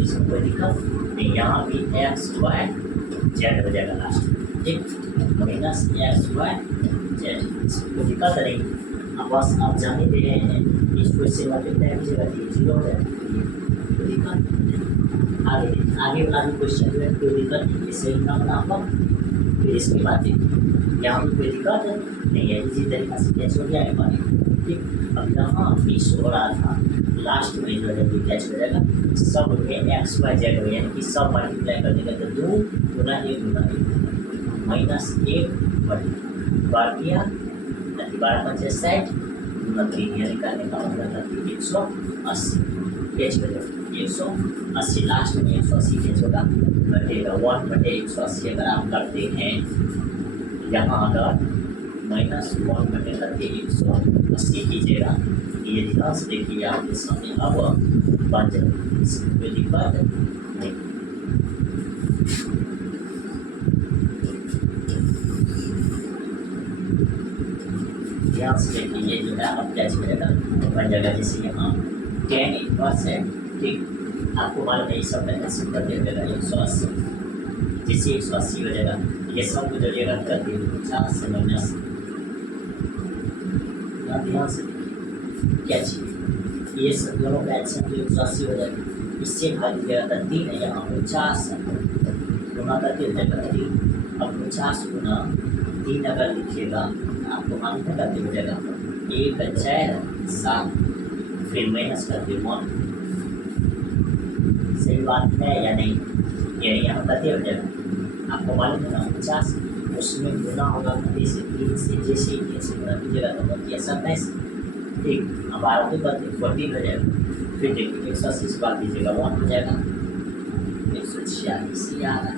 इसमें कोई दिक्कत नहीं। यहाँ भी एक्स वाई जेड हो जाएगा लास्ट में, ठीक। माइनस एक्स वाई जेड, इसमें कोई दिक्कत नहीं। अब बस आप जाने दे रहे हैं इसको, इससे मल्टीप्लाई कीजिएगा तो 0 हो जाएगा, कोई दिक्कत नहीं। आगे वाला भी क्वेश्चन जो है कोई दिक्कत नहीं, इससे ही ना बना हुआ। फिर इसके बाद देखिए यहाँ भी कोई दिक्कत नहीं है, इसी तरीके से कैच हो गया है हमारे, ठीक। अब यहाँ मिस हो रहा था, लास्ट में जो है कैच हो जाएगा सब में एक्स वाई जेड हो, यानी कि सब मल्टीप्लाई कर देगा तो 2 गुना 1 माइनस 1 बार किया 12 5 60 गुना 3 यानी करने का मतलब 180 कैच हो जाएगा। 180 लास्ट में 180 कैच होगा, बटेगा 1/180। अगर आप करते हैं यहाँ अगर -1 बटे करके 180 कीजिएगा, ये ध्यान से देखिए आपके सामने अब बन जाएगा, इसमें कोई दिक्कत नहीं। ध्यान से देखिए ये जो है अब क्या चलेगा बन जाएगा जैसे यहाँ 10 इनवर्स है ठीक आपको मालूम है ये सब ऐसे कर देगा 180 जैसे 180 हो जाएगा ये सब को जोड़िएगा कर दिए 50 से माइनस ध्यान से क्या चीज ये सब दोनों का एल्सियम 180 हो जाएगा इससे भाग दीजिएगा तो 3 है यहाँ 50 गुना करके हो जाएगा 3 अब 50 गुना 3 अगर लिखिएगा आपको मालूम है करके हो जाएगा 1 4 7 फिर माइनस करके 1 सही बात है या नहीं ये यहाँ करते हो जाएगा आपको मालूम है ना 50 उसमें गुना होगा जैसे 3 से जैसे गुना कीजिएगा तो बनती है 27 ठीक अब 12 के बाद 14 हो जाएगा फिर देखिए 180 से बात दीजिएगा 1 हो जाएगा 146 आ रहा है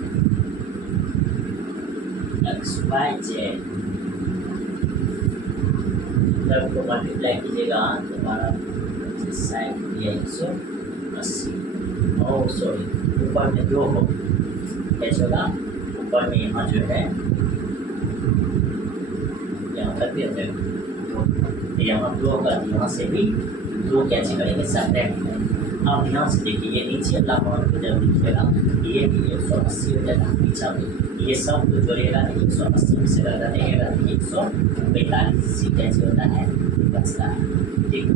एक्स वाई जेड जब को मल्टीप्लाई कीजिएगा तो हमारा साइन दिया 180 और सॉरी ऊपर में 2 हो कैसे होगा ऊपर में यहाँ जो है यहाँ तक भी हो जाएगा यहाँ 2 होगा यहाँ से भी 2 कैसे करेंगे सब्ट्रैक्ट करेंगे अब ध्यान से देखिए ये नीचे अल्लाह मान को जब लिखिएगा ये भी 180 हो जाएगा पीछा में ये सब को जोड़िएगा 180 में से लगा देगा 145 से कैसे होता है बचता है ठीक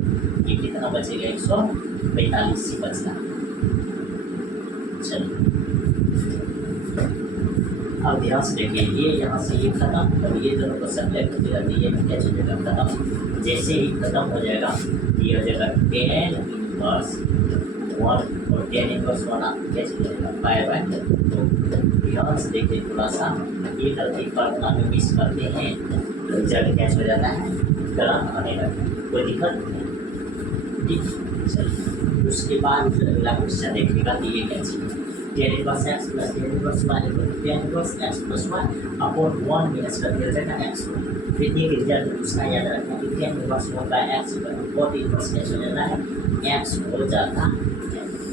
ये कितना बचेगा 145 से बचता है चलिए अब ध्यान से देखिए ये यहाँ से ये खत्म और ये दोनों को सब्ट्रैक्ट हो जाएगा ये क्या चलेगा खत्म जैसे ही खत्म हो जाएगा ये हो जाएगा 10 इनवर्स 1 और 10 इनवर्स 1 आप क्या चलेगा 5/2 ध्यान से देखिए थोड़ा सा ये गलती कल्पना में मिस करते हैं तो रिजल्ट कैसे हो जाता है गलत आने लगता है कोई दिक्कत नहीं ठीक चलिए उसके बाद जो अगला क्वेश्चन देखिएगा तो ये कैसे 10 inverse x plus 10 inverse y equal to 10 inverse x plus y upon 1 minus कर दिया जाएगा x को फिर ये रिजल्ट दूसरा याद रखना कि 10 inverse 1 by x equal to 40 inverse कैसे हो जाता है x हो जाता है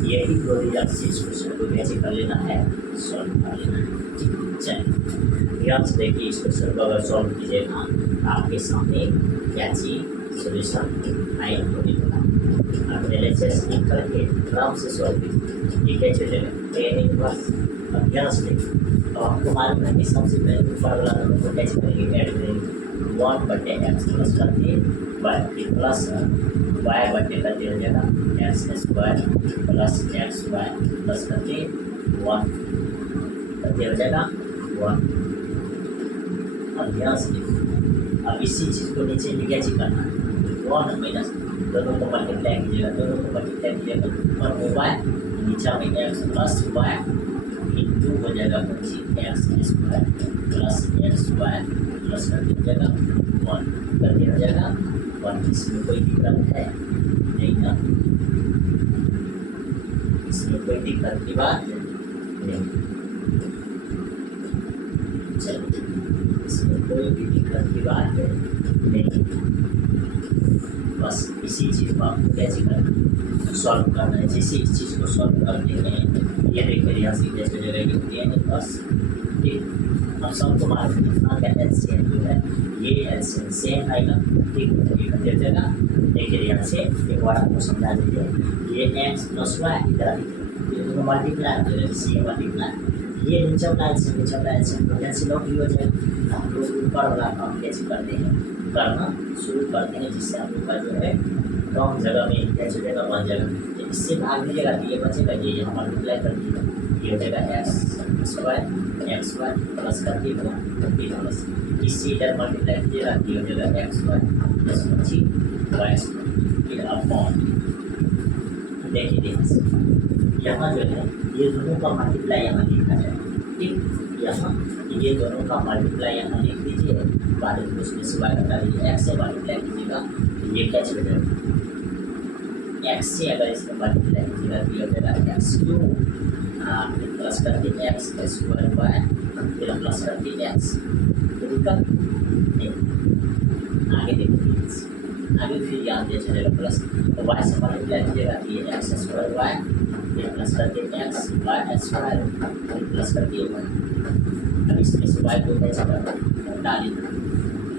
यही दो रिजल्ट से इस क्वेश्चन को कैसे कर लेना है सॉल्व कर लेना है ठीक चलिए ध्यान से देखिए इस क्वेश्चन को अगर सॉल्व कीजिएगा आपके सामने क्या चीज सोल्यूशन आई होगा आप एलएचएस लिख करके आराम से सॉल्व कीजिए ये कैसे चलेगा 10 इनवर्स अब ध्यान से देखिए तो आपको मालूम है कि सबसे पहले ऊपर वाला नंबर को कैसे करेंगे ऐड करेंगे 1/x प्लस करके y प्लस y बटे करके हो जाएगा x² प्लस xy प्लस करके 1 करके हो जाएगा 1 अब ध्यान से देखिए अब इसी चीज़ को नीचे में क्या चीज करना है 1 माइनस दोनों को मल्टीप्लाई कीजिएगा दोनों को मल्टीप्लाई कीजिएगा ऊपर में y नीचे में x प्लस y इंटू हो जाएगा x² प्लस xy प्लस कर दिया जाएगा 1 कर दिया जाएगा 1 इसमें कोई दिक्कत है नहीं ना इसमें कोई दिक्कत की बात नहीं चलिए इसमें कोई भी दिक्कत की बात नहीं बस इसी चीज़ को आपको कैसे करना सॉल्व करना है जिस इस चीज़ को सॉल्व करते हैं ये देखिए यहाँ से कैसे जगह बस ठीक अब सबको मालूम है इतना का एलसीएम जो है ये एलसीएम सेम आएगा ठीक ये कर देगा देखिए यहाँ से एक बार आपको समझा दीजिए ये एक्स प्लस वाई इधर ये दोनों मल्टीप्लाई हो जाएगा सी मल्टीप्लाई ये नीचे वाला एलसीएम कैंसिल आउट हो जाएगा हम लोग ऊपर वाला काम कैसे करते हैं करना शुरू करते हैं जिससे हम लोग का जो है कम जगह में कैसे जगह बन जाएगा इससे भाग दीजिएगा तो ये बचेगा ये यहाँ मल्टीप्लाई कर दीजिएगा ये हो जाएगा एक्स वाई प्लस कर दीजिएगा प्लस इससे इधर मल्टीप्लाई कीजिएगा ये हो जाएगा एक्स वाई प्लस 25 फिर अपॉन देखिए यहाँ जो है ये दोनों का मल्टीप्लाई यहाँ लिखा जाए ठीक यहाँ ये दोनों का मल्टीप्लाई यहाँ लिख दीजिए बाद में उसमें से वाई हटा दीजिए एक्स से मल्टीप्लाई कीजिएगा ये क्या चल जाएगा एक्स से अगर इसमें मल्टीप्लाई कीजिएगा तो ये हो जाएगा x³ प्लस करके x² वाई फिर प्लस करके x तो दिक्कत नहीं आगे देखिए आगे फिर यहाँ दे चलेगा प्लस तो वाई से मल्टीप्लाई कीजिएगा तो ये x² वाई फिर प्लस करके x y² फिर प्लस करके y अब इसमें से y को कैसे करना डालिए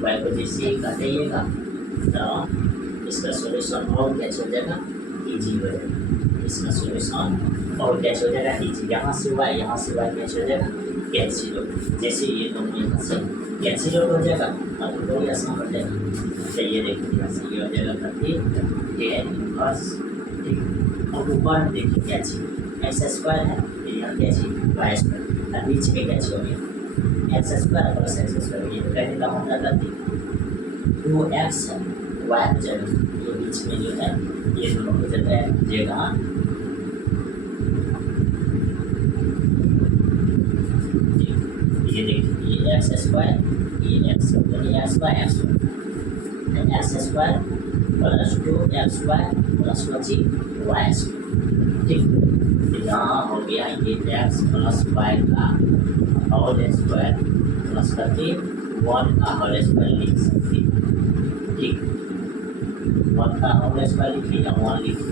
y को जैसे ही काटेगा तो इसका सॉल्यूशन और कैच हो जाएगा, इजी हो जाएगा। इसका सॉल्यूशन और कैच हो जाएगा इजी। यहाँ से y कैच हो जाएगा, कैंसिल हो। जैसे ये दोनों यहाँ से कैंसिल हो जाएगा और तो कोई आसान हो जाएगा। तो ये देखिए यहाँ से ये हो जाएगा करके tan इनवर्स, ठीक। और ऊपर में देखिए कैंसिल एक्स स्क्वायर है, फिर यहाँ कैंसिल वाई स्क्वायर, और बीच में कैंसिल हो गया x square plus x square. ये कहने का मतलब करती 2x वाई हो जाएगा, ये बीच में जो है ये दोनों हो जाता है जगह, ये देखिए ये एक्स स्क्वायर, ये x square x square plus 2xy plus बची वाई स्क्वायर, ठीक। यहाँ हो गया ये एक्स प्लस वाई का होल स्क्वायर प्लस करके 1 का होल स्क्वायर लिख सकते, ठीक। 1 का होल स्क्वायर लिखिए या 1 लिखिए,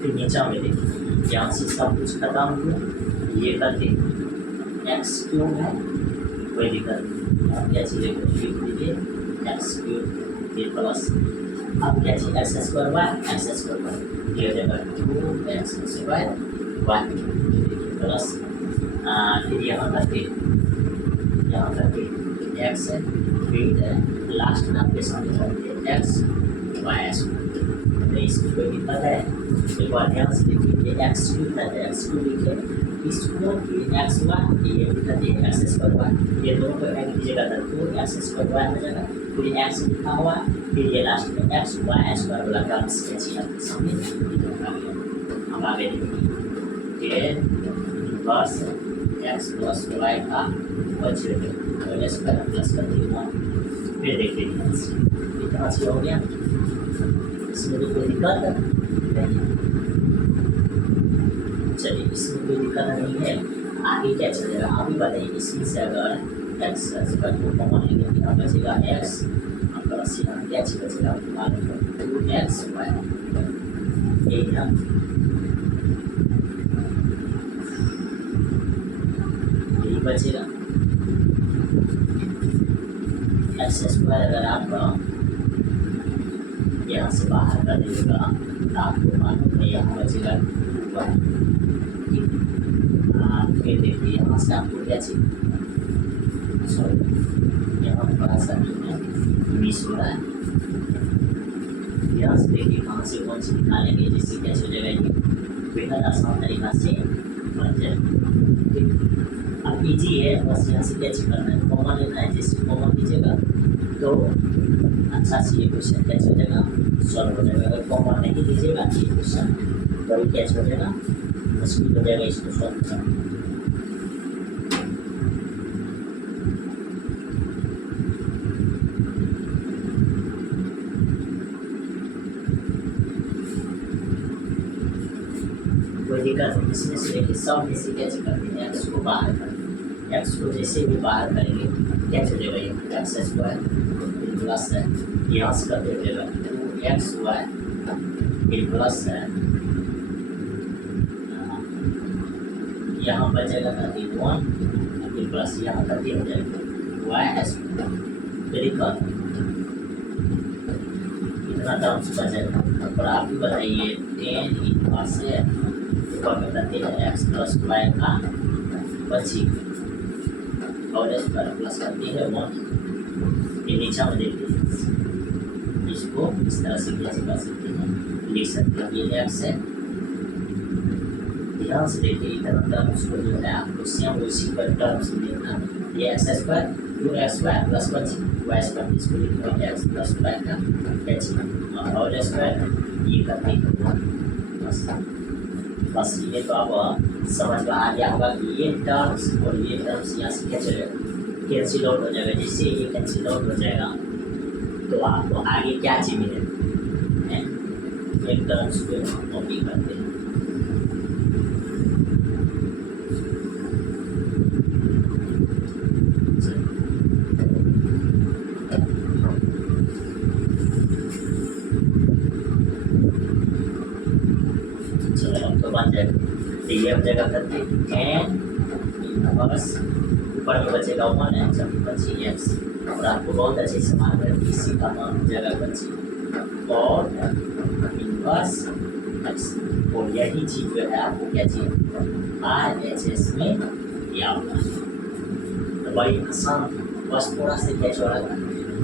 फिर नीचे में देखिए यहाँ से सब कुछ खत्म हुआ, ये करके एक्स क्यूब है, कोई दिक्कत नहीं, क्या चीज़ लिख दीजिए एक्स क्यूब ये प्लस, अब क्या चीज़ एक्स स्क्वायर वाई, ये हो जाएगा 2x स्क्वायर वाई प्लस, फिर यहाँ करके एक्स है, फिर लास्ट में आपके सामने करके एक्स वाई स्क्वायर। तो इसकी कोई दिक्कत है, एक बार ध्यान से देखिए एक्स क्यूब है, एक्स क्यूब लिखे इसको फिर एक्स वाई, ये दिक्कत है एक्स स्क्वायर वाई, ये दोनों को ऐड कीजिएगा तो 2x स्क्वायर वाई हो जाएगा, फिर एक्स लिखा हुआ, फिर ये लास्ट में एक्स वाई स्क्वायर वाला टर्म स्केच आपके सामने दिखा गया। हम आगे देखिए इनवर्स एक्स प्लस वाई का होल स्क्वायर प्लस कर दिया, फिर देखिए इतना सी हो गया, इसमें तो कोई दिक्कत नहीं, चलिए इसमें कोई दिक्कत नहीं है। आगे क्या चलेगा अभी बताइए, इसमें से अगर एक्स स्क्वायर को कॉमन लेंगे यहाँ बचेगा एक्स प्लस यहाँ क्या चीज बचेगा 2xy, एक ना यही बचेगा एक्स स्क्वायर। अगर आप यहाँ से बाहर कर दीजिएगा तो आपको मालूम है यहाँ बचेगा 2y, फिर देखिए यहाँ से आपको क्या चाहिए, सॉरी यहाँ थोड़ा सा मिस हो रहा है, यहाँ से देखिए कहाँ से कौन सी निकालेंगे जिससे क्या हो जाएगा, ये बेहद आसान तरीका से बन जाए। अब इजी है, बस यहाँ से क्या करना है, कॉमन लेना है, जैसे कॉमन लीजिएगा तो अच्छा से ये क्वेश्चन कैच हो जाएगा, सॉल्व हो जाएगा। अगर कॉमन नहीं लीजिएगा ये क्वेश्चन बड़ी कैच हो जाएगा, मुश्किल हो जाएगा इसको सॉल्व करना। कोई दिक्कत नहीं, इसमें से देखिए सब में से कैसे करते हैं, एक्स को बाहर करेंगे, एक्स को जैसे भी बाहर करेंगे कैसे हो जाएगा, ये एक्स स्क्वायर प्लस है, यहाँ से करते हो जाएगा 2xy फिर प्लस है, यहाँ बचेगा करती 1 फिर प्लस यहाँ करती हो जाएगा वाई स्क्वायर, फिर इतना टर्म्स बचेगा। और आप भी बताइए tan इनवर्स है ऊपर में करते हैं एक्स प्लस वाई का बची और स्क्वायर प्लस करती है 1, ये नीचा में देखिए इसको इस तरह से कैसे कर सकते हैं, लिख सकते हैं ये एक्स है, ध्यान से देखिए इतना टर्म्स को जो है आपको सेम उसी पर टर्म्स देखना, ये एक्स स्क्वायर 2xy प्लस बची वाई स्क्वायर, इसको लिखना एक्स प्लस वाई का बची और स्क्वायर ये करते हैं बस ये तो आप समझ में आ गया होगा कि ये टर्म्स और ये टर्म्स यहाँ से क्या चलेगा, कैंसिल आउट हो जाएगा। जैसे ये कैंसिल आउट हो जाएगा तो आपको आगे क्या चीज मिलेगा, एक टर्म्स को कॉपी करते हैं, ये अब जगह करते हैं इनवर्स, ऊपर में बचेगा 1 एक्स बची एक्स, और आपको बहुत अच्छी से मान रहे इसी का मान जगह बची कॉट इनवर्स एक्स। और यही चीज जो है आपको क्या चाहिए RHS में दिया होगा। तो बड़ी आसान, बस थोड़ा सा क्या छोड़ा था,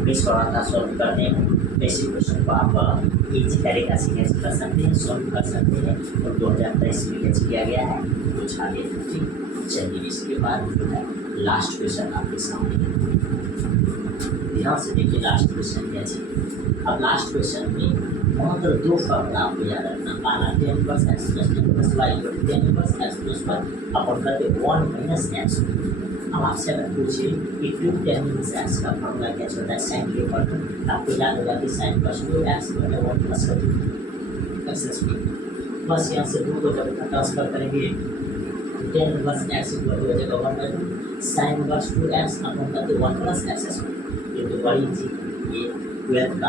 मिस हो रहा था सॉल्व करने में। बेसिक क्वेश्चन को आप इजी तरीका से कैसे कर सकते हैं, सॉल्व कर सकते हैं। और 2023 में कैसे किया गया है कुछ आगे। ठीक, चलिए इसके बाद जो है लास्ट क्वेश्चन आपके सामने है, ध्यान से देखिए लास्ट क्वेश्चन क्या चाहिए। अब लास्ट क्वेश्चन में मात्र दो फॉर्मूला आपको याद रखना, पहला tan inverse x plus tan inverse y और tan inverse x plus y अपन करते 1 माइनस x। अब आपसे अगर पूछे कि 2 tan इनवर्स x का फॉर्मूला क्या होता है sin के ऊपर, आपको याद होगा कि sin प्लस 2x बटा 1 प्लस x स्क्वायर। बस यहाँ से 2 को जब ट्रांसफर करेंगे tan इनवर्स x इक्वल हो जाएगा 1/2 sin इनवर्स 2x अपन करते 1 प्लस x स्क्वायर। ये तो बड़ी चीज, ये 12 का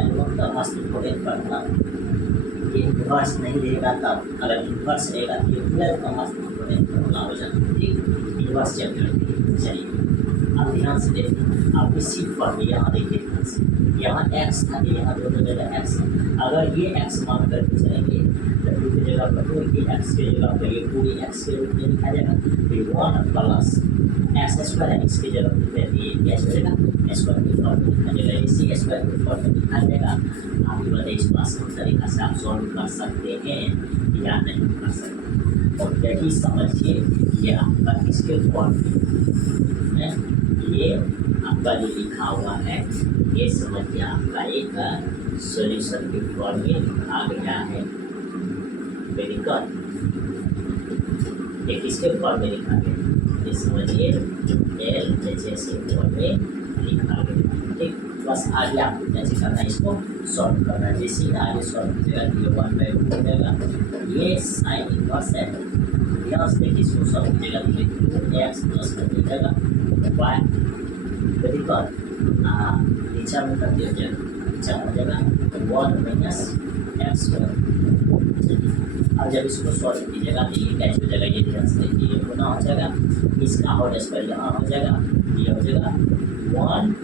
अनुमान का मस्त इम्पोर्टेंट फॉर्मूला। ये इन्वर्स नहीं रहेगा तब, अगर इन्वर्स रहेगा तो ये 12 का मस्त इम्पोर्टेंट फॉर्मूला हो जाता है। ठीक, इन्वर्स चैप्टर। चलिए अब ध्यान से देखिए, आप इसी पर यहाँ देखिए ध्यान से, यहाँ x था, यहाँ दोनों जगह x है। अगर ये x मान करके चलेंगे तो 2 की जगह पर 2, ये x की जगह पर ये पूरी x के रूप में लिखा जाएगा, फिर 1 प्लस x स्क्वायर x की जगह पर ये क्या हो जाएगा स्क्वायर की फॉर्म में लिखा जाएगा, इसी स्क्वायर की फॉर्म में लिखा जाएगा। आपके बताइए इसको आसान तरीका से आप सॉल्व कर सकते हैं या नहीं कर सकते। और यही समझिए ये आपका किसके फॉर्म में है, ये आपका जो लिखा हुआ है ये समझिए आपका एक सॉल्यूशन के फॉर्म में लिखा गया है। वेरी गुड, ये किसके फॉर्म में लिखा गया, ये समझिए LHS के फॉर्म में लिखा गया। ठीक, बस आगे आपको कैसे करना है, इसको सॉल्व करना है। जैसे ही आगे सॉल्व कीजिएगा तो ये 1/2 हो जाएगा, ये साइन इनवर्स है। यहाँ से देखिए इसको सॉल्व कीजिएगा तो ये 2x प्लस हो जाएगा y। वेरी गुड, नीचा में कर दिया जाएगा, नीचा हो जाएगा 1 माइनस x स्क्वायर। अब जब इसको सॉल्व कीजिएगा तो ये क्या हो जाएगा, ये ध्यान से देखिए, ये गुना हो जाएगा, इसका होल स्क्वायर यहाँ हो जाएगा, ये हो जाएगा 1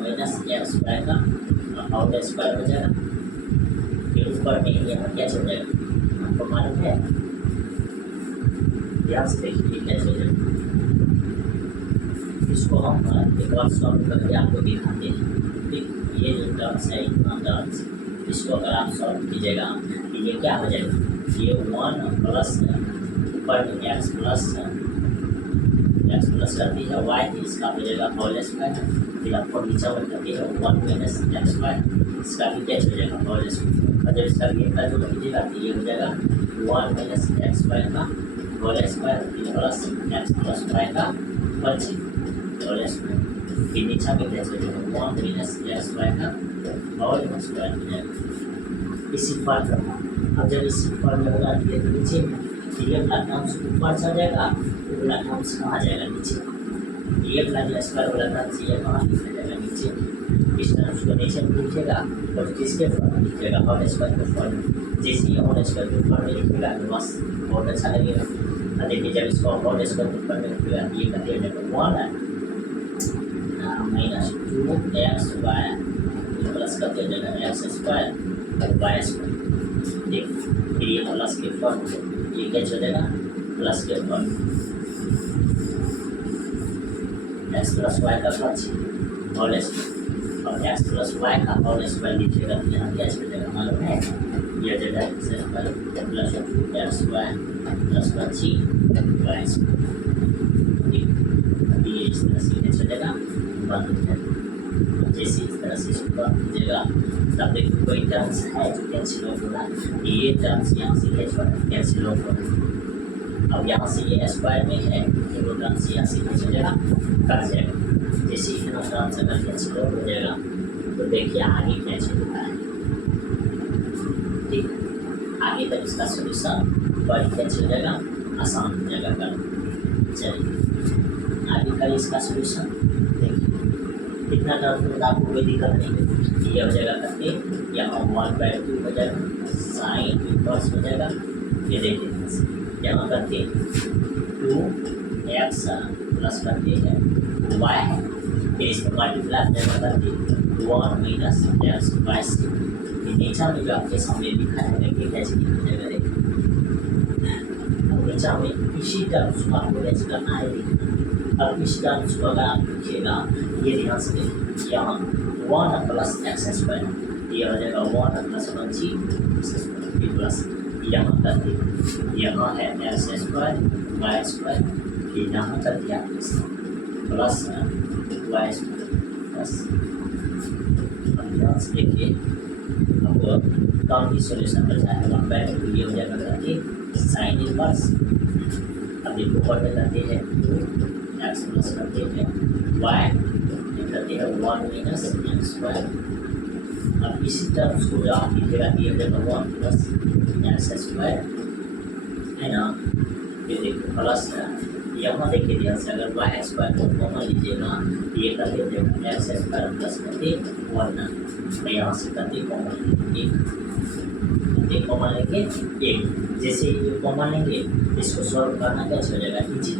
माइनस x स्क्वायर का होल स्क्वायर हो जाएगा। फिर ऊपर में यहाँ क्या हो जाएगा आपको मालूम है, ध्यान से देखिए क्या हो जाएगा। इसको हम एक बार सॉल्व करके आपको दिखाते हैं। ठीक, ये जो टर्म्स है टर्म्स, इसको अगर आप सॉल्व कीजिएगा तो ये क्या हो जाएगा, ये 1 प्लस ऊपर में x प्लस करती है y, इसका हो जाएगा होल स्क्वायर। फिर आपको नीचे में करती है 1 माइनस x स्क्वायर, इसका भी क्या हो जाएगा होल स्क्वायर। और जब इसका भी का जो कीजिएगा तो ये हो जाएगा 1 माइनस x स्क्वायर का होल स्क्वायर, फिर प्लस x प्लस y का बचे होल स्क्वायर। फिर नीचे में क्या हो जाएगा 1 माइनस x स्क्वायर का होल स्क्वायर हो जाएगा। इसी पर अब जब इसी पर में होगा तो ये नीचे में ये वाला टर्म्स ऊपर चल जाएगा, ये वाला टर्म्स कहाँ जाएगा नीचे, ये वाला जो स्क्वायर वाला टर्म्स ये कहाँ लिखा जाएगा नीचे। इस टर्म्स को नीचे में लिखिएगा और किसके फॉर्म में लिखिएगा, होल स्क्वायर के फॉर्म में। जैसे ये होल स्क्वायर के फॉर्म में लिखिएगा तो बस बहुत अच्छा लगेगा। और देखिए जब इसको होल स्क्वायर के फॉर्म में लिखिएगा ये करते हैं 1 माइनस 2x स्क्वायर प्लस करते जाएगा x स्क्वायर और y स्क्वायर। ठीक, फिर ये प्लस के फॉर्म, ये क्या चलेगा प्लस के फॉर्म, x प्लस वाई का प्लस होल स्क्वायर और x प्लस वाई का होल स्क्वायर लीजिएगा तो यहाँ क्या चलेगा मालूम है, ये जगह x square plus 2x plus 5y square. ये इस तरह से क्या चलेगा बंद हो जाएगा। जैसे इस तरह से इसको बंद कीजिएगा तब देखिए कोई टर्म्स है जो कैंसिल हो रहा है, ये टर्म्स यहाँ से कैंसिल हो रहा है। अब यहाँ से ये स्क्वायर में है तो वो टर्म्स यहाँ से कैंसिल हो जाएगा, कट जाएगा। जैसे इतना टर्म्स अगर कैंसिल हो जाएगा तो देखिए आगे कैंसिल होता है। ठीक, आगे तक इसका सोल्यूशन बड़ी कैंसिल हो जाएगा, आसान हो जाएगा कर। चलिए आगे का इसका सोल्यूशन देखिए, इतना टर्म आपको कोई दिक्कत नहीं है। ये हो जाएगा करके यहाँ 1/2 हो जाएगा, साइन इनवर्स हो जाएगा। ये देखिए यहाँ करके 2x प्लस करके है y फिर इसको मल्टीप्लाई करने करके 1 माइनस एक्स बाय सी नीचा में जो आपके सामने लिखा है कि कैसे लिखेगा देखिए नीचा में इसी टर्म्स को आपको कैसे करना है अब इस टर्म्स को अगर आप लिखिएगा ये ध्यान से देखिए यहाँ 1 प्लस एक्स स्क्वायर ये हो जाएगा 1 प्लस 1 प्लस यहाँ तक यहाँ है एक्स स्क्वायर वाई स्क्वायर फिर यहाँ तक दिया प्लस वाई स्क्वायर प्लस देखिए आपको कम की सोल्यूशन बचा है वहाँ पर ये हो जाएगा करके साइन इनवर्स अभी ऊपर में करते हैं एक्स प्लस करते हैं वाई करते हैं 1 माइनस एक्स स्क्वायर अब इसी टर्म्स को जो आप लिखेगा ये हो जाएगा 1 प्लस एक्स स्क्वायर है ना ये देखो प्लस यहाँ देखिए ध्यान से अगर वाई स्क्वायर को कॉमन लीजिएगा ये कर लीजिएगा एक्स स्क्वायर प्लस करते 1 मैं यहाँ से करते कॉमन एक कॉमन लेंगे एक जैसे ये कॉमन लेंगे इसको सॉल्व करना कैसे हो जाएगा इजी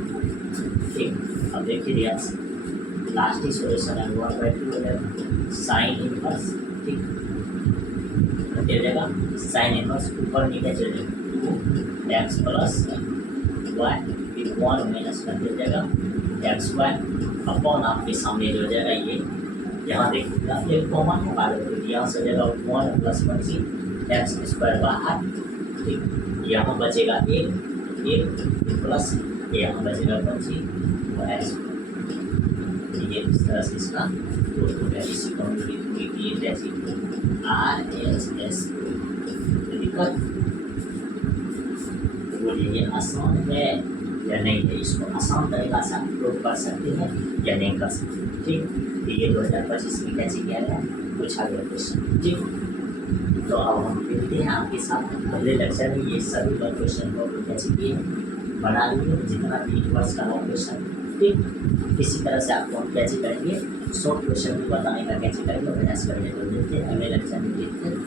ठीक अब देखिए ध्यान से लास्ट ही सॉल्यूशन है 1/2 हो जाएगा साइन इनवर्स ठीक हो जाएगा साइन इनवर्स ऊपर नीचे चल जाएगा एक्स प्लस वाई फिर 1 माइनस कर दिया जाएगा एक्स वाई अपॉन आपके सामने जो हो जाएगा ये यहाँ देखिएगा एक कॉमन है बाहर यहाँ से हो जाएगा 1 प्लस 1 एक्स स्क्वायर बाहर ठीक यहाँ बचेगा एक प्लस यहाँ बचेगा 1 वाई स्क्वायर ये इस तरह से इसका इसी को ये जैसी आर एस एस दिक्कत बोलिए ये आसान है या नहीं है इसको आसान तरीका से आप लोग कर सकते हैं या नहीं कर सकते ठीक तो ये 2025 में कैसे किया गया पूछा गया क्वेश्चन ठीक तो अब हम मिलते हैं आपके साथ अगले लेक्चर में ये सभी क्वेश्चन को कैसे किए बना लीजिए जितना भी यूनिवर्स का क्वेश्चन ठीक इसी तरह से आपको हम कैसे करेंगे शॉर्ट क्वेश्चन भी बताने का कैसे करेंगे प्रयास करेंगे तो मिलते हैं अगले लेक्चर में देखते हैं।